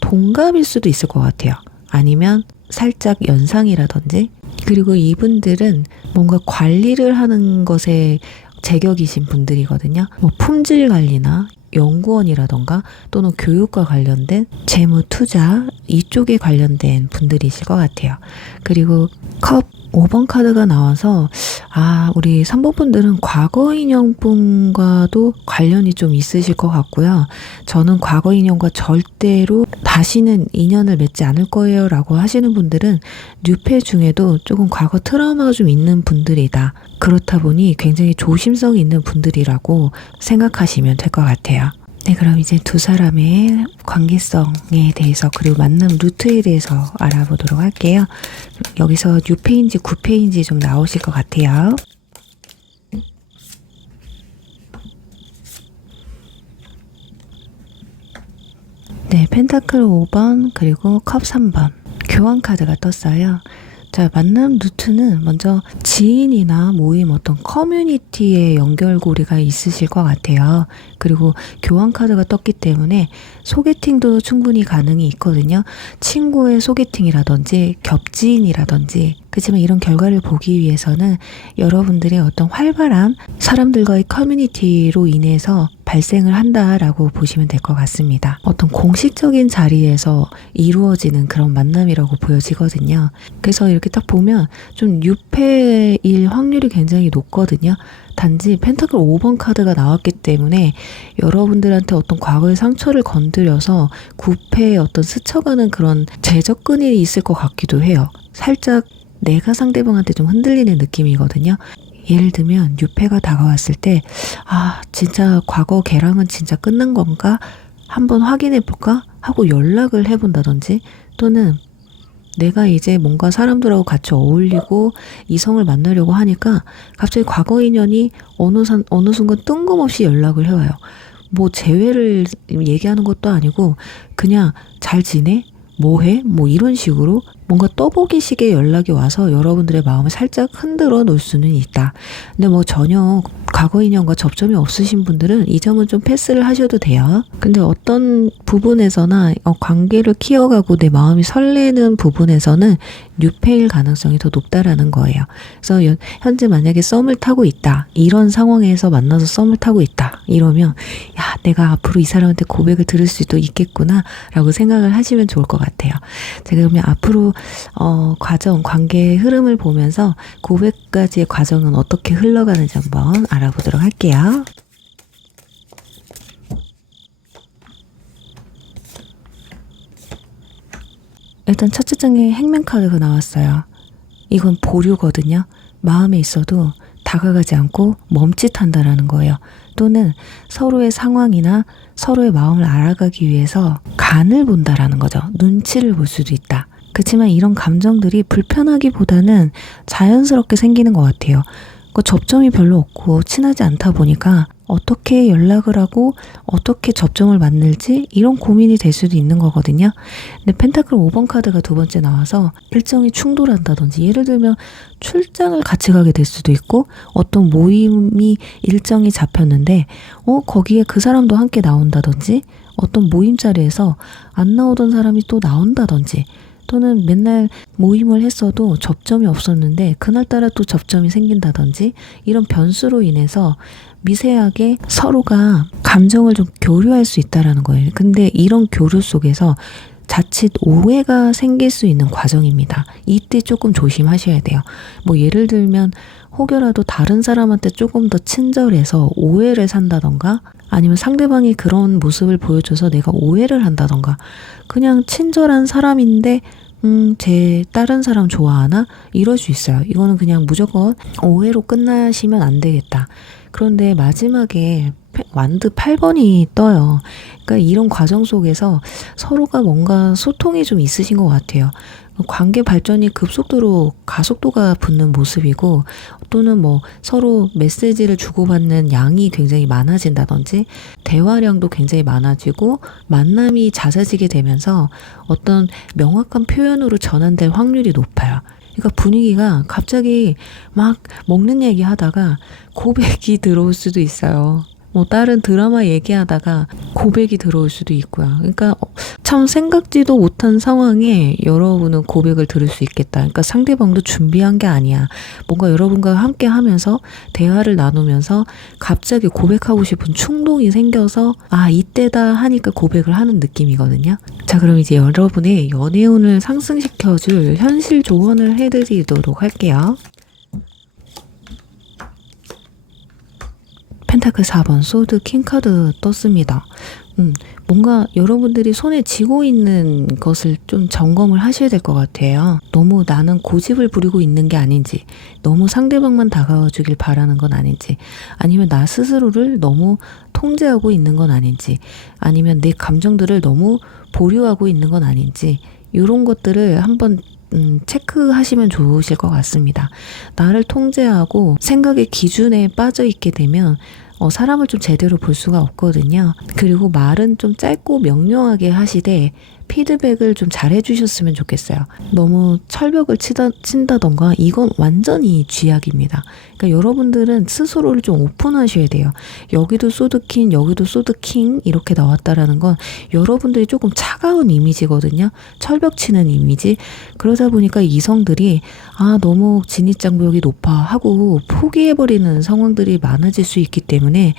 동갑일 수도 있을 것 같아요. 아니면 살짝 연상이라든지. 그리고 이분들은 뭔가 관리를 하는 것에 제격이신 분들이거든요. 품질 관리나 연구원이라던가 또는 교육과 관련된 재무 투자 이쪽에 관련된 분들이실 것 같아요. 그리고 컵 5번 카드가 나와서 우리 3번 분들은 과거 인연분과도 관련이 좀 있으실 것 같고요. 저는 과거 인연과 절대로 다시는 인연을 맺지 않을 거예요 라고 하시는 분들은 뉴페 중에도 조금 과거 트라우마가 좀 있는 분들이다. 그렇다 보니 굉장히 조심성이 있는 분들이라고 생각하시면 될 것 같아요. 네, 그럼 이제 두 사람의 관계성에 대해서 그리고 만남 루트에 대해서 알아보도록 할게요. 여기서 6패인지 9패인지 좀 나오실 것 같아요. 네, 펜타클 5번 그리고 컵 3번 교환 카드가 떴어요. 자, 만남 루트는 먼저 지인이나 모임 어떤 커뮤니티의 연결고리가 있으실 것 같아요. 그리고 교환 카드가 떴기 때문에 소개팅도 충분히 가능이 있거든요. 친구의 소개팅이라든지 겹지인이라든지 그렇지만 이런 결과를 보기 위해서는 여러분들의 어떤 활발한 사람들과의 커뮤니티로 인해서 발생을 한다라고 보시면 될 것 같습니다. 어떤 공식적인 자리에서 이루어지는 그런 만남이라고 보여지거든요. 그래서 이렇게 딱 보면 좀 유패일 확률이 굉장히 높거든요. 단지 펜타클 5번 카드가 나왔기 때문에 여러분들한테 어떤 과거의 상처를 건드려서 구패에 어떤 스쳐가는 그런 재접근이 있을 것 같기도 해요. 살짝 내가 상대방한테 좀 흔들리는 느낌이거든요. 예를 들면 유패가 다가왔을 때 진짜 과거 걔랑은 진짜 끝난 건가? 한번 확인해 볼까? 하고 연락을 해본다든지, 또는 내가 이제 뭔가 사람들하고 같이 어울리고 이성을 만나려고 하니까 갑자기 과거 인연이 어느 순간 뜬금없이 연락을 해와요. 뭐 재회를 얘기하는 것도 아니고 그냥 잘 지내? 뭐 해? 뭐 이런 식으로 뭔가 떠보기식의 연락이 와서 여러분들의 마음을 살짝 흔들어 놓을 수는 있다. 근데 뭐 전혀 과거 인연과 접점이 없으신 분들은 이 점은 좀 패스를 하셔도 돼요. 근데 어떤 부분에서나 관계를 키워가고 내 마음이 설레는 부분에서는 뉴페일 가능성이 더 높다라는 거예요. 그래서 현재 만약에 썸을 타고 있다, 이런 상황에서 만나서 썸을 타고 있다 이러면 내가 앞으로 이 사람한테 고백을 들을 수도 있겠구나 라고 생각을 하시면 좋을 것 같아요. 자, 그러면 앞으로 관계의 흐름을 보면서 고백까지의 과정은 어떻게 흘러가는지 한번 알아보도록 할게요. 일단 첫째 장에 행맨 카드가 나왔어요. 이건 보류거든요. 마음에 있어도 다가가지 않고 멈칫한다라는 거예요. 또는 서로의 상황이나 서로의 마음을 알아가기 위해서 간을 본다라는 거죠. 눈치를 볼 수도 있다. 그렇지만 이런 감정들이 불편하기보다는 자연스럽게 생기는 것 같아요. 접점이 별로 없고 친하지 않다 보니까 어떻게 연락을 하고 어떻게 접점을 만들지, 이런 고민이 될 수도 있는 거거든요. 근데 펜타클 5번 카드가 두 번째 나와서 일정이 충돌한다든지, 예를 들면 출장을 같이 가게 될 수도 있고, 어떤 모임이 일정이 잡혔는데 거기에 그 사람도 함께 나온다든지, 어떤 모임 자리에서 안 나오던 사람이 또 나온다든지, 또는 맨날 모임을 했어도 접점이 없었는데 그날따라 또 접점이 생긴다든지, 이런 변수로 인해서 미세하게 서로가 감정을 좀 교류할 수 있다라는 거예요. 근데 이런 교류 속에서 자칫 오해가 생길 수 있는 과정입니다. 이때 조금 조심하셔야 돼요. 뭐 예를 들면 혹여라도 다른 사람한테 조금 더 친절해서 오해를 산다던가, 아니면 상대방이 그런 모습을 보여줘서 내가 오해를 한다던가, 그냥 친절한 사람인데 제 다른 사람 좋아하나? 이럴 수 있어요. 이거는 그냥 무조건 오해로 끝나시면 안 되겠다. 그런데 마지막에 완드 8번이 떠요. 그러니까 이런 과정 속에서 서로가 뭔가 소통이 좀 있으신 것 같아요. 관계 발전이 급속도로 가속도가 붙는 모습이고, 또는 뭐 서로 메시지를 주고받는 양이 굉장히 많아진다든지, 대화량도 굉장히 많아지고 만남이 잦아지게 되면서 어떤 명확한 표현으로 전환될 확률이 높아요. 그러니까 분위기가 갑자기 막 먹는 얘기 하다가 고백이 들어올 수도 있어요. 뭐 다른 드라마 얘기하다가 고백이 들어올 수도 있고요. 그러니까 참 생각지도 못한 상황에 여러분은 고백을 들을 수 있겠다. 그러니까 상대방도 준비한 게 아니야. 뭔가 여러분과 함께 하면서 대화를 나누면서 갑자기 고백하고 싶은 충동이 생겨서 이때다 하니까 고백을 하는 느낌이거든요. 자, 그럼 이제 여러분의 연애운을 상승시켜줄 현실 조언을 해드리도록 할게요. 펜타클 4번 소드 킹 카드 떴습니다. 뭔가 여러분들이 손에 쥐고 있는 것을 좀 점검을 하셔야 될 것 같아요. 너무 나는 고집을 부리고 있는 게 아닌지, 너무 상대방만 다가와 주길 바라는 건 아닌지, 아니면 나 스스로를 너무 통제하고 있는 건 아닌지, 아니면 내 감정들을 너무 보류하고 있는 건 아닌지, 이런 것들을 한번 체크하시면 좋으실 것 같습니다. 나를 통제하고 생각의 기준에 빠져 있게 되면 사람을 좀 제대로 볼 수가 없거든요. 그리고 말은 좀 짧고 명료하게 하시되 피드백을 좀 잘 해주셨으면 좋겠어요. 너무 철벽을 친다던가 이건 완전히 쥐약입니다. 그러니까 여러분들은 스스로를 좀 오픈하셔야 돼요. 여기도 소드퀸, 여기도 소드킹 이렇게 나왔다라는 건 여러분들이 조금 차가운 이미지거든요. 철벽 치는 이미지. 그러다 보니까 이성들이 너무 진입장벽이 높아 하고 포기해버리는 상황들이 많아질 수 있기 때문에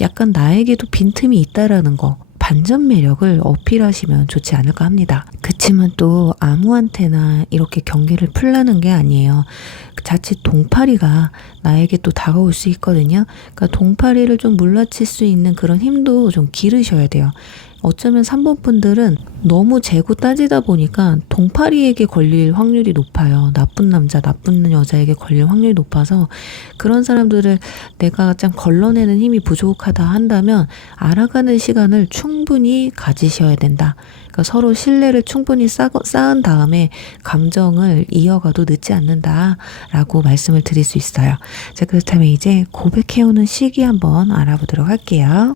약간 나에게도 빈틈이 있다라는 거, 반전 매력을 어필하시면 좋지 않을까 합니다. 그치만 또 아무한테나 이렇게 경계를 풀라는 게 아니에요. 자칫 동파리가 나에게 또 다가올 수 있거든요. 그러니까 동파리를 좀 물라칠 수 있는 그런 힘도 좀 기르셔야 돼요. 어쩌면 3번 분들은 너무 재고 따지다 보니까 동파리에게 걸릴 확률이 높아요. 나쁜 남자, 나쁜 여자에게 걸릴 확률이 높아서 그런 사람들을 내가 좀 걸러내는 힘이 부족하다 한다면 알아가는 시간을 충분히 가지셔야 된다. 그러니까 서로 신뢰를 충분히 쌓은 다음에 감정을 이어가도 늦지 않는다라고 말씀을 드릴 수 있어요. 자, 그렇다면 이제 고백해오는 시기 한번 알아보도록 할게요.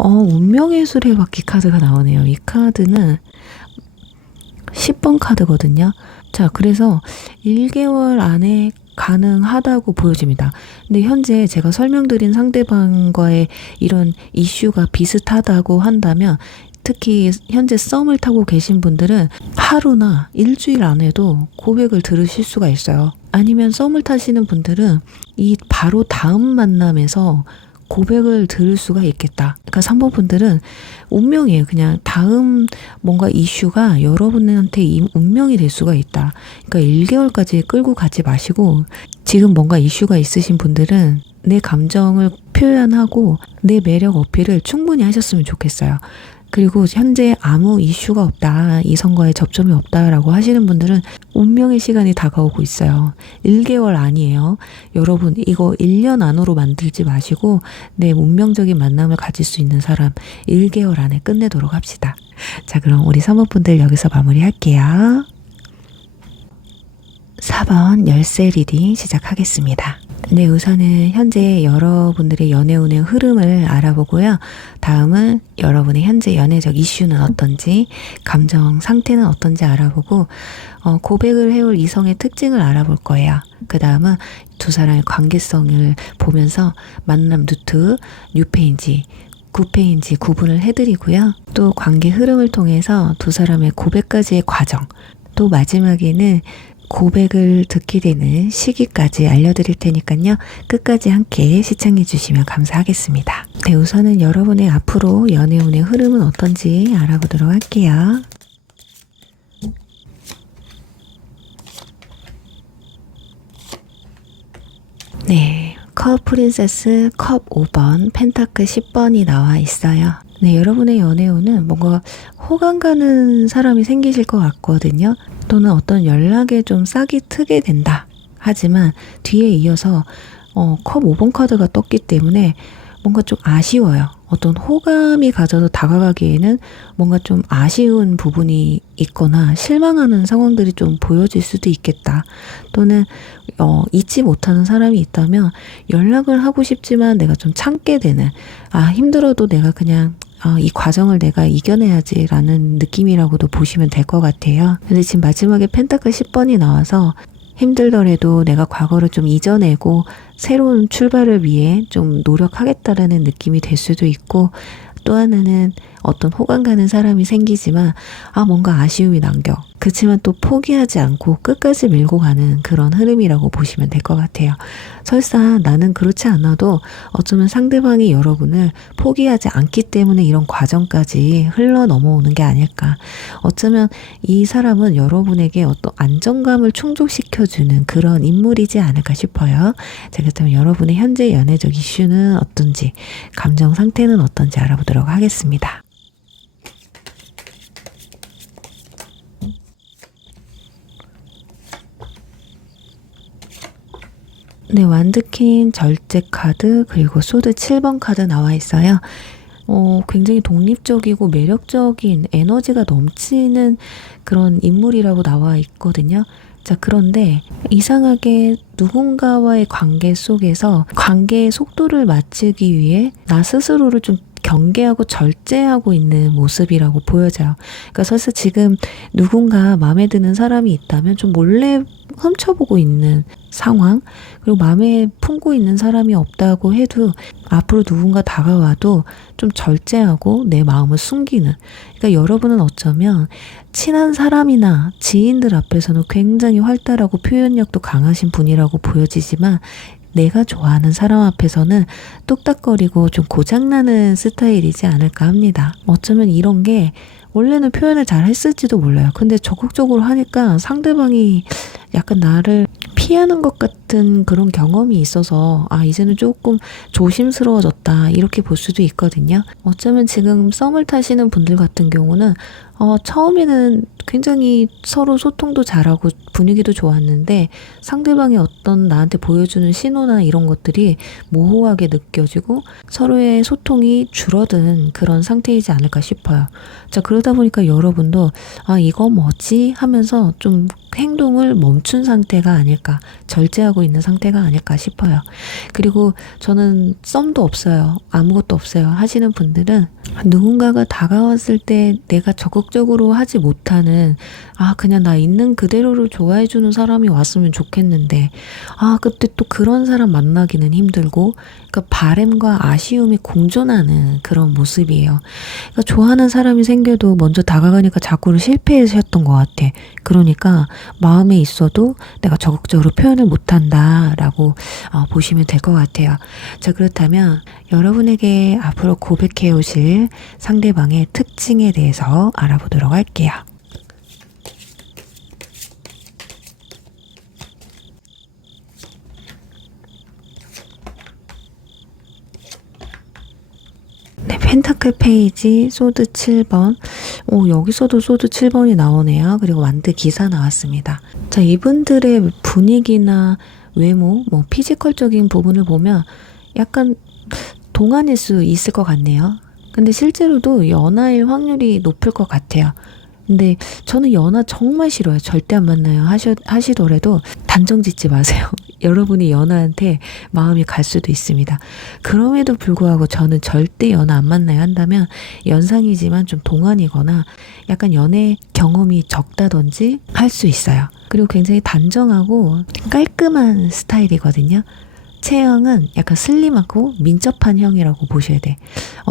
운명의 수레바퀴 카드가 나오네요. 이 카드는 10번 카드거든요. 자, 그래서 1개월 안에 가능하다고 보여집니다. 근데 현재 제가 설명드린 상대방과의 이런 이슈가 비슷하다고 한다면 특히 현재 썸을 타고 계신 분들은 하루나 일주일 안에도 고백을 들으실 수가 있어요. 아니면 썸을 타시는 분들은 이 바로 다음 만남에서 고백을 들을 수가 있겠다. 그러니까 3번 분들은 운명이에요. 그냥 다음 뭔가 이슈가 여러분한테 운명이 될 수가 있다. 그러니까 1개월까지 끌고 가지 마시고 지금 뭔가 이슈가 있으신 분들은 내 감정을 표현하고 내 매력 어필을 충분히 하셨으면 좋겠어요. 그리고 현재 아무 이슈가 없다, 이성과의 접점이 없다라고 하시는 분들은 운명의 시간이 다가오고 있어요. 1개월 아니에요. 여러분 이거 1년 안으로 만들지 마시고 내 운명적인 만남을 가질 수 있는 사람 1개월 안에 끝내도록 합시다. 자, 그럼 우리 3번 분들 여기서 마무리할게요. 4번 열쇠 리딩 시작하겠습니다. 네, 우선은 현재 여러분들의 연애운의 흐름을 알아보고요. 다음은 여러분의 현재 연애적 이슈는 어떤지, 감정 상태는 어떤지 알아보고 고백을 해올 이성의 특징을 알아볼 거예요. 그 다음은 두 사람의 관계성을 보면서 만남 루트, 뉴페인지, 구페인지 구분을 해드리고요. 또 관계 흐름을 통해서 두 사람의 고백까지의 과정, 또 마지막에는 고백을 듣게 되는 시기까지 알려드릴 테니까요. 끝까지 함께 시청해 주시면 감사하겠습니다. 네, 우선은 여러분의 앞으로 연애운의 흐름은 어떤지 알아보도록 할게요. 네, 컵 프린세스, 컵 5번, 펜타클 10번이 나와 있어요. 네, 여러분의 연애운은 뭔가 호감 가는 사람이 생기실 것 같거든요. 또는 어떤 연락에 좀 싹이 트게 된다. 하지만 뒤에 이어서 컵 5번 카드가 떴기 때문에 뭔가 좀 아쉬워요. 어떤 호감이 가져서 다가가기에는 뭔가 좀 아쉬운 부분이 있거나 실망하는 상황들이 좀 보여질 수도 있겠다. 또는 잊지 못하는 사람이 있다면 연락을 하고 싶지만 내가 좀 참게 되는, 힘들어도 내가 그냥 이 과정을 내가 이겨내야지 라는 느낌이라고도 보시면 될 것 같아요. 근데 지금 마지막에 펜타클 10번이 나와서 힘들더라도 내가 과거를 좀 이겨내고 새로운 출발을 위해 좀 노력하겠다라는 느낌이 될 수도 있고, 또 하나는 어떤 호감 가는 사람이 생기지만 뭔가 아쉬움이 남겨. 그치만 또 포기하지 않고 끝까지 밀고 가는 그런 흐름이라고 보시면 될 것 같아요. 설사 나는 그렇지 않아도 어쩌면 상대방이 여러분을 포기하지 않기 때문에 이런 과정까지 흘러 넘어오는 게 아닐까. 어쩌면 이 사람은 여러분에게 어떤 안정감을 충족시켜주는 그런 인물이지 않을까 싶어요. 자, 그렇다면 여러분의 현재 연애적 이슈는 어떤지, 감정 상태는 어떤지 알아보도록 하겠습니다. 네, 완드퀸 절제 카드 그리고 소드 7번 카드 나와 있어요. 굉장히 독립적이고 매력적인 에너지가 넘치는 그런 인물이라고 나와 있거든요. 자, 그런데 이상하게 누군가와의 관계 속에서 관계의 속도를 맞추기 위해 나 스스로를 좀 경계하고 절제하고 있는 모습이라고 보여져요. 그러니까 사실 지금 누군가 마음에 드는 사람이 있다면 좀 몰래 훔쳐보고 있는 상황, 그리고 마음에 품고 있는 사람이 없다고 해도 앞으로 누군가 다가와도 좀 절제하고 내 마음을 숨기는, 그러니까 여러분은 어쩌면 친한 사람이나 지인들 앞에서는 굉장히 활달하고 표현력도 강하신 분이라고 보여지지만 내가 좋아하는 사람 앞에서는 뚝딱거리고 좀 고장나는 스타일이지 않을까 합니다. 어쩌면 이런 게 원래는 표현을 잘 했을지도 몰라요. 근데 적극적으로 하니까 상대방이 약간 나를 피하는 것 같은 그런 경험이 있어서 이제는 조금 조심스러워졌다 이렇게 볼 수도 있거든요. 어쩌면 지금 썸을 타시는 분들 같은 경우는 처음에는 굉장히 서로 소통도 잘하고 분위기도 좋았는데 상대방이 어떤 나한테 보여주는 신호나 이런 것들이 모호하게 느껴지고 서로의 소통이 줄어든 그런 상태이지 않을까 싶어요. 자, 그러다 보니까 여러분도 이거 뭐지? 하면서 좀 행동을 멈춘 상태가 아닐까, 절제하고 있는 상태가 아닐까 싶어요. 그리고 저는 썸도 없어요, 아무것도 없어요 하시는 분들은 누군가가 다가왔을 때 내가 적극적으로 하지 못하는 그냥 나 있는 그대로를 좋아해주는 사람이 왔으면 좋겠는데 그때 또 그런 사람 만나기는 힘들고, 그러니까 바램과 아쉬움이 공존하는 그런 모습이에요. 그러니까 좋아하는 사람이 생겨도 먼저 다가가니까 자꾸를 실패하셨던 것 같아. 그러니까 마음에 있어도 내가 적극적으로 표현을 못한다 라고 보시면 될 것 같아요. 자, 그렇다면 여러분에게 앞으로 고백해 오실 상대방의 특징에 대해서 알아보도록 할게요. 네, 펜타클 페이지 소드 7번. 여기서도 소드 7번이 나오네요. 그리고 완드 기사 나왔습니다. 자, 이분들의 분위기나 외모, 피지컬적인 부분을 보면 약간 동안일 수 있을 것 같네요. 근데 실제로도 연하일 확률이 높을 것 같아요. 근데 저는 연하 정말 싫어요. 절대 안 만나요 하시더라도 단정 짓지 마세요. 여러분이 연하한테 마음이 갈 수도 있습니다. 그럼에도 불구하고 저는 절대 연하 안 만나요 한다면 연상이지만 좀 동안이거나 약간 연애 경험이 적다든지 할 수 있어요. 그리고 굉장히 단정하고 깔끔한 스타일이거든요. 체형은 약간 슬림하고 민첩한 형이라고 보셔야 돼.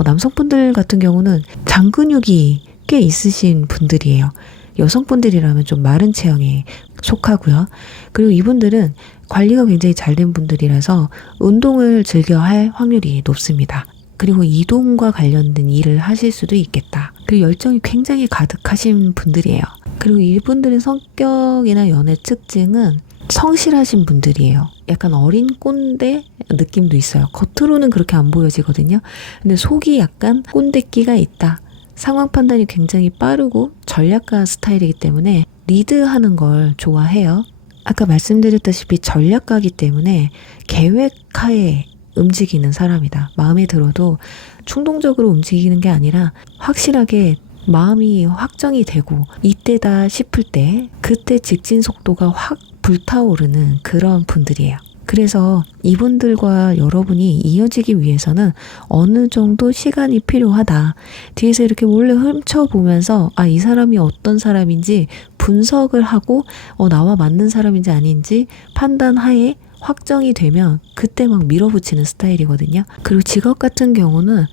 남성분들 같은 경우는 장근육이 꽤 있으신 분들이에요. 여성분들이라면 좀 마른 체형에 속하고요. 그리고 이분들은 관리가 굉장히 잘 된 분들이라서 운동을 즐겨 할 확률이 높습니다. 그리고 이동과 관련된 일을 하실 수도 있겠다. 그리고 열정이 굉장히 가득하신 분들이에요. 그리고 이분들의 성격이나 연애 특징은 성실하신 분들이에요. 약간 어린 꼰대 느낌도 있어요. 겉으로는 그렇게 안 보여지거든요. 근데 속이 약간 꼰대끼가 있다. 상황 판단이 굉장히 빠르고 전략가 스타일이기 때문에 리드하는 걸 좋아해요. 아까 말씀드렸다시피 전략가이기 때문에 계획하에 움직이는 사람이다. 마음에 들어도 충동적으로 움직이는 게 아니라 확실하게 마음이 확정이 되고 이때다 싶을 때 그때 직진 속도가 확 불타오르는 그런 분들이에요. 그래서 이분들과 여러분이 이어지기 위해서는 어느 정도 시간이 필요하다. 뒤에서 이렇게 몰래 훔쳐보면서 이 사람이 어떤 사람인지 분석을 하고 나와 맞는 사람인지 아닌지 판단하에 확정이 되면 그때 막 밀어붙이는 스타일이거든요. 그리고 직업 같은 경우는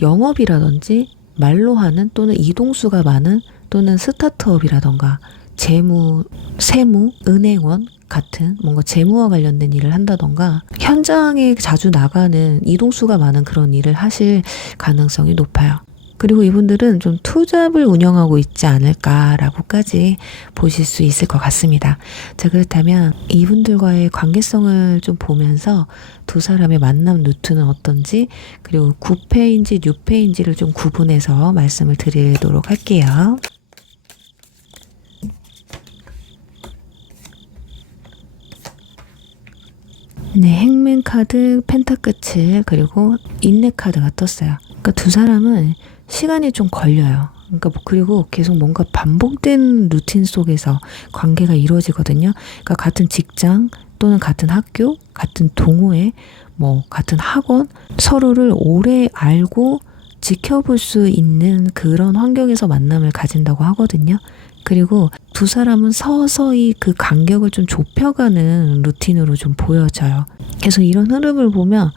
영업이라든지 말로 하는 또는 이동수가 많은 또는 스타트업이라던가 재무, 세무, 은행원 같은 뭔가 재무와 관련된 일을 한다던가 현장에 자주 나가는 이동수가 많은 그런 일을 하실 가능성이 높아요. 그리고 이분들은 좀 투잡을 운영하고 있지 않을까라고까지 보실 수 있을 것 같습니다. 자, 그렇다면 이분들과의 관계성을 좀 보면서 두 사람의 만남 루트는 어떤지, 그리고 9패인지 6패인지를 좀 구분해서 말씀을 드리도록 할게요. 네, 행맨 카드, 펜타클 7, 그리고 인내 카드가 떴어요. 그러니까 두 사람은 시간이 좀 걸려요. 그러니까 뭐 그리고 계속 뭔가 반복된 루틴 속에서 관계가 이루어지거든요. 그러니까 같은 직장 또는 같은 학교, 같은 동호회, 뭐 같은 학원, 서로를 오래 알고 지켜볼 수 있는 그런 환경에서 만남을 가진다고 하거든요. 그리고 두 사람은 서서히 그 간격을 좀 좁혀가는 루틴으로 좀 보여져요. 그래서 이런 흐름을 보면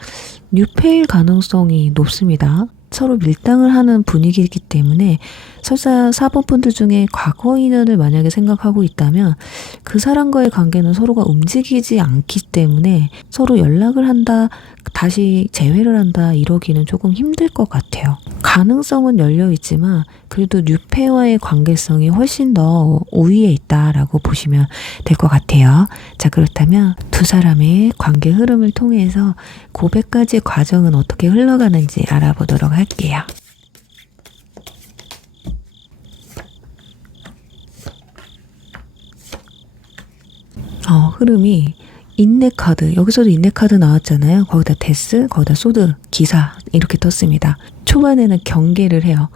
뉴페일 가능성이 높습니다. 서로 밀당을 하는 분위기이기 때문에 설사 4번 분들 중에 과거 인연을 만약에 생각하고 있다면 그 사람과의 관계는 서로가 움직이지 않기 때문에 서로 연락을 한다, 다시 재회를 한다 이러기는 조금 힘들 것 같아요. 가능성은 열려 있지만 그래도 뉴페와의 관계성이 훨씬 더 우위에 있다라고 보시면 될 것 같아요. 자, 그렇다면 두 사람의 관계 흐름을 통해서 고백까지의 과정은 어떻게 흘러가는지 알아보도록 할게요. 흐름이 인내 카드, 여기서도 인내 카드 나왔잖아요. 거기다 데스, 거기다 소드, 기사 이렇게 떴습니다. 초반에는 경계를 해요.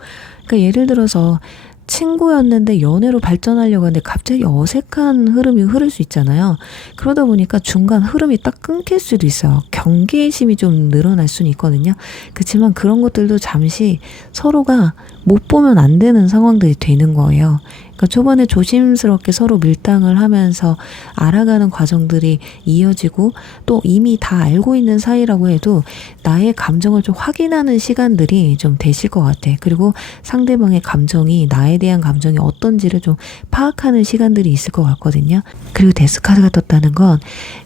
그러니까 예를 들어서 친구였는데 연애로 발전하려고 하는데 갑자기 어색한 흐름이 흐를 수 있잖아요. 그러다 보니까 중간 흐름이 딱 끊길 수도 있어요. 경계심이 좀 늘어날 수는 있거든요. 그렇지만 그런 것들도 잠시 서로가 못 보면 안 되는 상황들이 되는 거예요. 그러니까 초반에 조심스럽게 서로 밀당을 하면서 알아가는 과정들이 이어지고 또 이미 다 알고 있는 사이라고 해도 나의 감정을 좀 확인하는 시간들이 좀 되실 것 같아. 그리고 상대방의 감정이 나에 대한 감정이 어떤지를 좀 파악하는 시간들이 있을 것 같거든요. 그리고 데스카드가 떴다는 건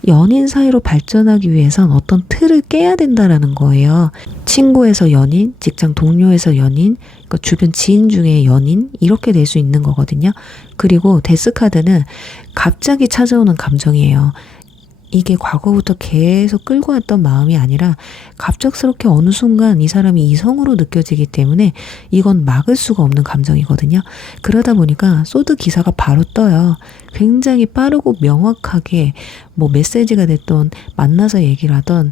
연인 사이로 발전하기 위해선 어떤 틀을 깨야 된다라는 거예요. 친구에서 연인, 직장 동료에서 연인, 그러니까 주변 지인 중에 연인 이렇게 될 수 있는 거거든요. 그리고 데스카드는 갑자기 찾아오는 감정이에요. 이게 과거부터 계속 끌고 왔던 마음이 아니라 갑작스럽게 어느 순간 이 사람이 이성으로 느껴지기 때문에 이건 막을 수가 없는 감정이거든요. 그러다 보니까 소드 기사가 바로 떠요. 굉장히 빠르고 명확하게 뭐 메시지가 됐던 만나서 얘기를 하던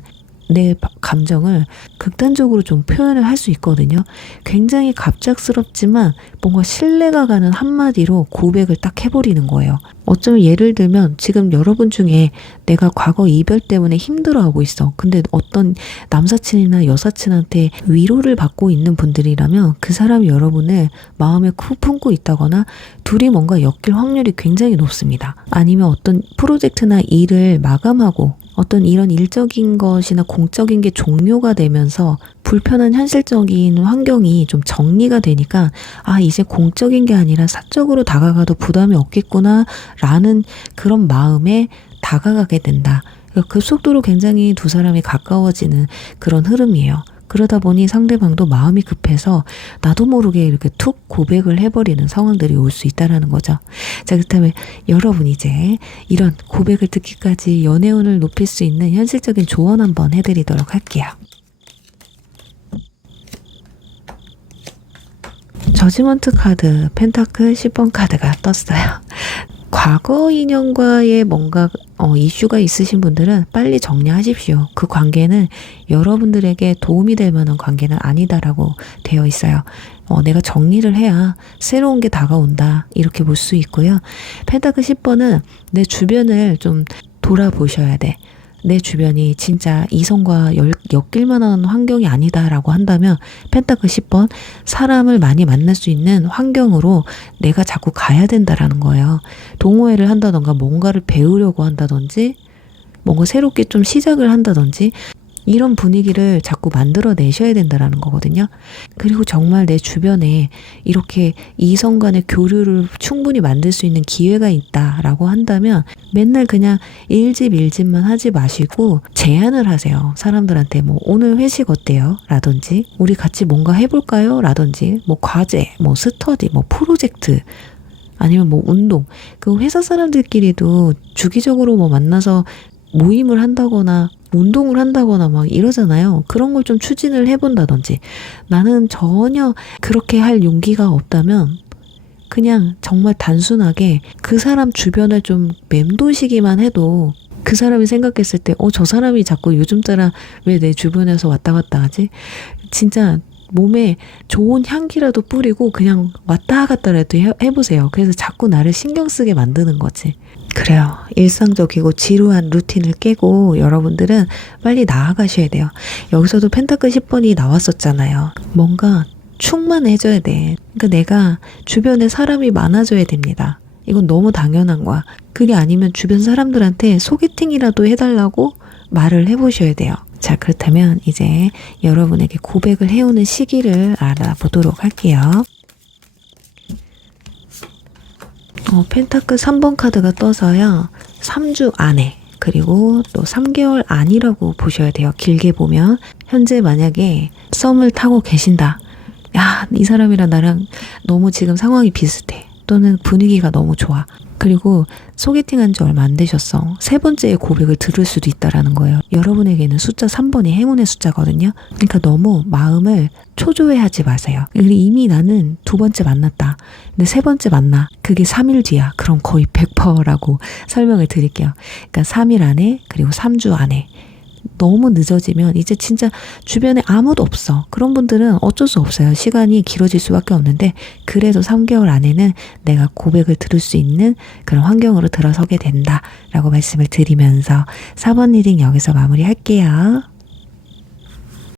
내 감정을 극단적으로 좀 표현을 할 수 있거든요. 굉장히 갑작스럽지만 뭔가 신뢰가 가는 한마디로 고백을 딱 해버리는 거예요. 어쩌면 예를 들면 지금 여러분 중에 내가 과거 이별 때문에 힘들어하고 있어. 근데 어떤 남사친이나 여사친한테 위로를 받고 있는 분들이라면 그 사람이 여러분을 마음에 품고 있다거나 둘이 뭔가 엮일 확률이 굉장히 높습니다. 아니면 어떤 프로젝트나 일을 마감하고 어떤 이런 일적인 것이나 공적인 게 종료가 되면서 불편한 현실적인 환경이 좀 정리가 되니까 이제 공적인 게 아니라 사적으로 다가가도 부담이 없겠구나 라는 그런 마음에 다가가게 된다. 급속도로 굉장히 두 사람이 가까워지는 그런 흐름이에요. 그러다 보니 상대방도 마음이 급해서 나도 모르게 이렇게 툭 고백을 해버리는 상황들이 올 수 있다는 거죠. 자, 그렇다면 여러분 이제 이런 고백을 듣기까지 연애운을 높일 수 있는 현실적인 조언 한번 해드리도록 할게요. 저지먼트 카드, 펜타클 10번 카드가 떴어요. 과거 인연과의 뭔가 이슈가 있으신 분들은 빨리 정리하십시오. 그 관계는 여러분들에게 도움이 될 만한 관계는 아니다라고 되어 있어요. 내가 정리를 해야 새로운 게 다가온다 이렇게 볼 수 있고요. 펜타클 10번은 내 주변을 좀 돌아보셔야 돼. 내 주변이 진짜 이성과 엮일 만한 환경이 아니다라고 한다면 펜타클 10번 사람을 많이 만날 수 있는 환경으로 내가 자꾸 가야 된다라는 거예요. 동호회를 한다던가 뭔가를 배우려고 한다든지 뭔가 새롭게 좀 시작을 한다든지 이런 분위기를 자꾸 만들어내셔야 된다라는 거거든요. 그리고 정말 내 주변에 이렇게 이성 간의 교류를 충분히 만들 수 있는 기회가 있다라고 한다면 맨날 그냥 일집만 하지 마시고 제안을 하세요. 사람들한테 뭐 오늘 회식 어때요? 라든지 우리 같이 뭔가 해볼까요? 라든지 뭐 과제, 뭐 스터디, 뭐 프로젝트 아니면 뭐 운동. 그 회사 사람들끼리도 주기적으로 뭐 만나서 모임을 한다거나 운동을 한다거나 막 이러잖아요. 그런 걸 좀 추진을 해본다든지. 나는 전혀 그렇게 할 용기가 없다면 그냥 정말 단순하게 그 사람 주변을 좀 맴도시기만 해도 그 사람이 생각했을 때 저 사람이 자꾸 요즘 따라 왜 내 주변에서 왔다 갔다 하지? 진짜 몸에 좋은 향기라도 뿌리고 그냥 왔다 갔다라도 해보세요. 그래서 자꾸 나를 신경 쓰게 만드는 거지. 그래요. 일상적이고 지루한 루틴을 깨고 여러분들은 빨리 나아가셔야 돼요. 여기서도 펜타클 10번이 나왔었잖아요. 뭔가 충만해져야 돼. 그러니까 내가 주변에 사람이 많아져야 됩니다. 이건 너무 당연한 거야. 그게 아니면 주변 사람들한테 소개팅이라도 해달라고 말을 해보셔야 돼요. 자, 그렇다면 이제 여러분에게 고백을 해오는 시기를 알아보도록 할게요. 펜타클 3번 카드가 떠서요. 3주 안에 그리고 또 3개월 안이라고 보셔야 돼요. 길게 보면 현재 만약에 썸을 타고 계신다. 야, 이 사람이랑 나랑 너무 지금 상황이 비슷해. 또는 분위기가 너무 좋아. 그리고 소개팅한 지 얼마 안 되셨어. 세 번째의 고백을 들을 수도 있다라는 거예요. 여러분에게는 숫자 3번이 행운의 숫자거든요. 그러니까 너무 마음을 초조해하지 마세요. 이미 나는 두 번째 만났다. 근데 세 번째 만나. 그게 3일 뒤야. 그럼 거의 100%라고 설명을 드릴게요. 그러니까 3일 안에 그리고 3주 안에. 너무 늦어지면 이제 진짜 주변에 아무도 없어. 그런 분들은 어쩔 수 없어요. 시간이 길어질 수밖에 없는데 그래도 3개월 안에는 내가 고백을 들을 수 있는 그런 환경으로 들어서게 된다라고 말씀을 드리면서 4번 리딩 여기서 마무리할게요.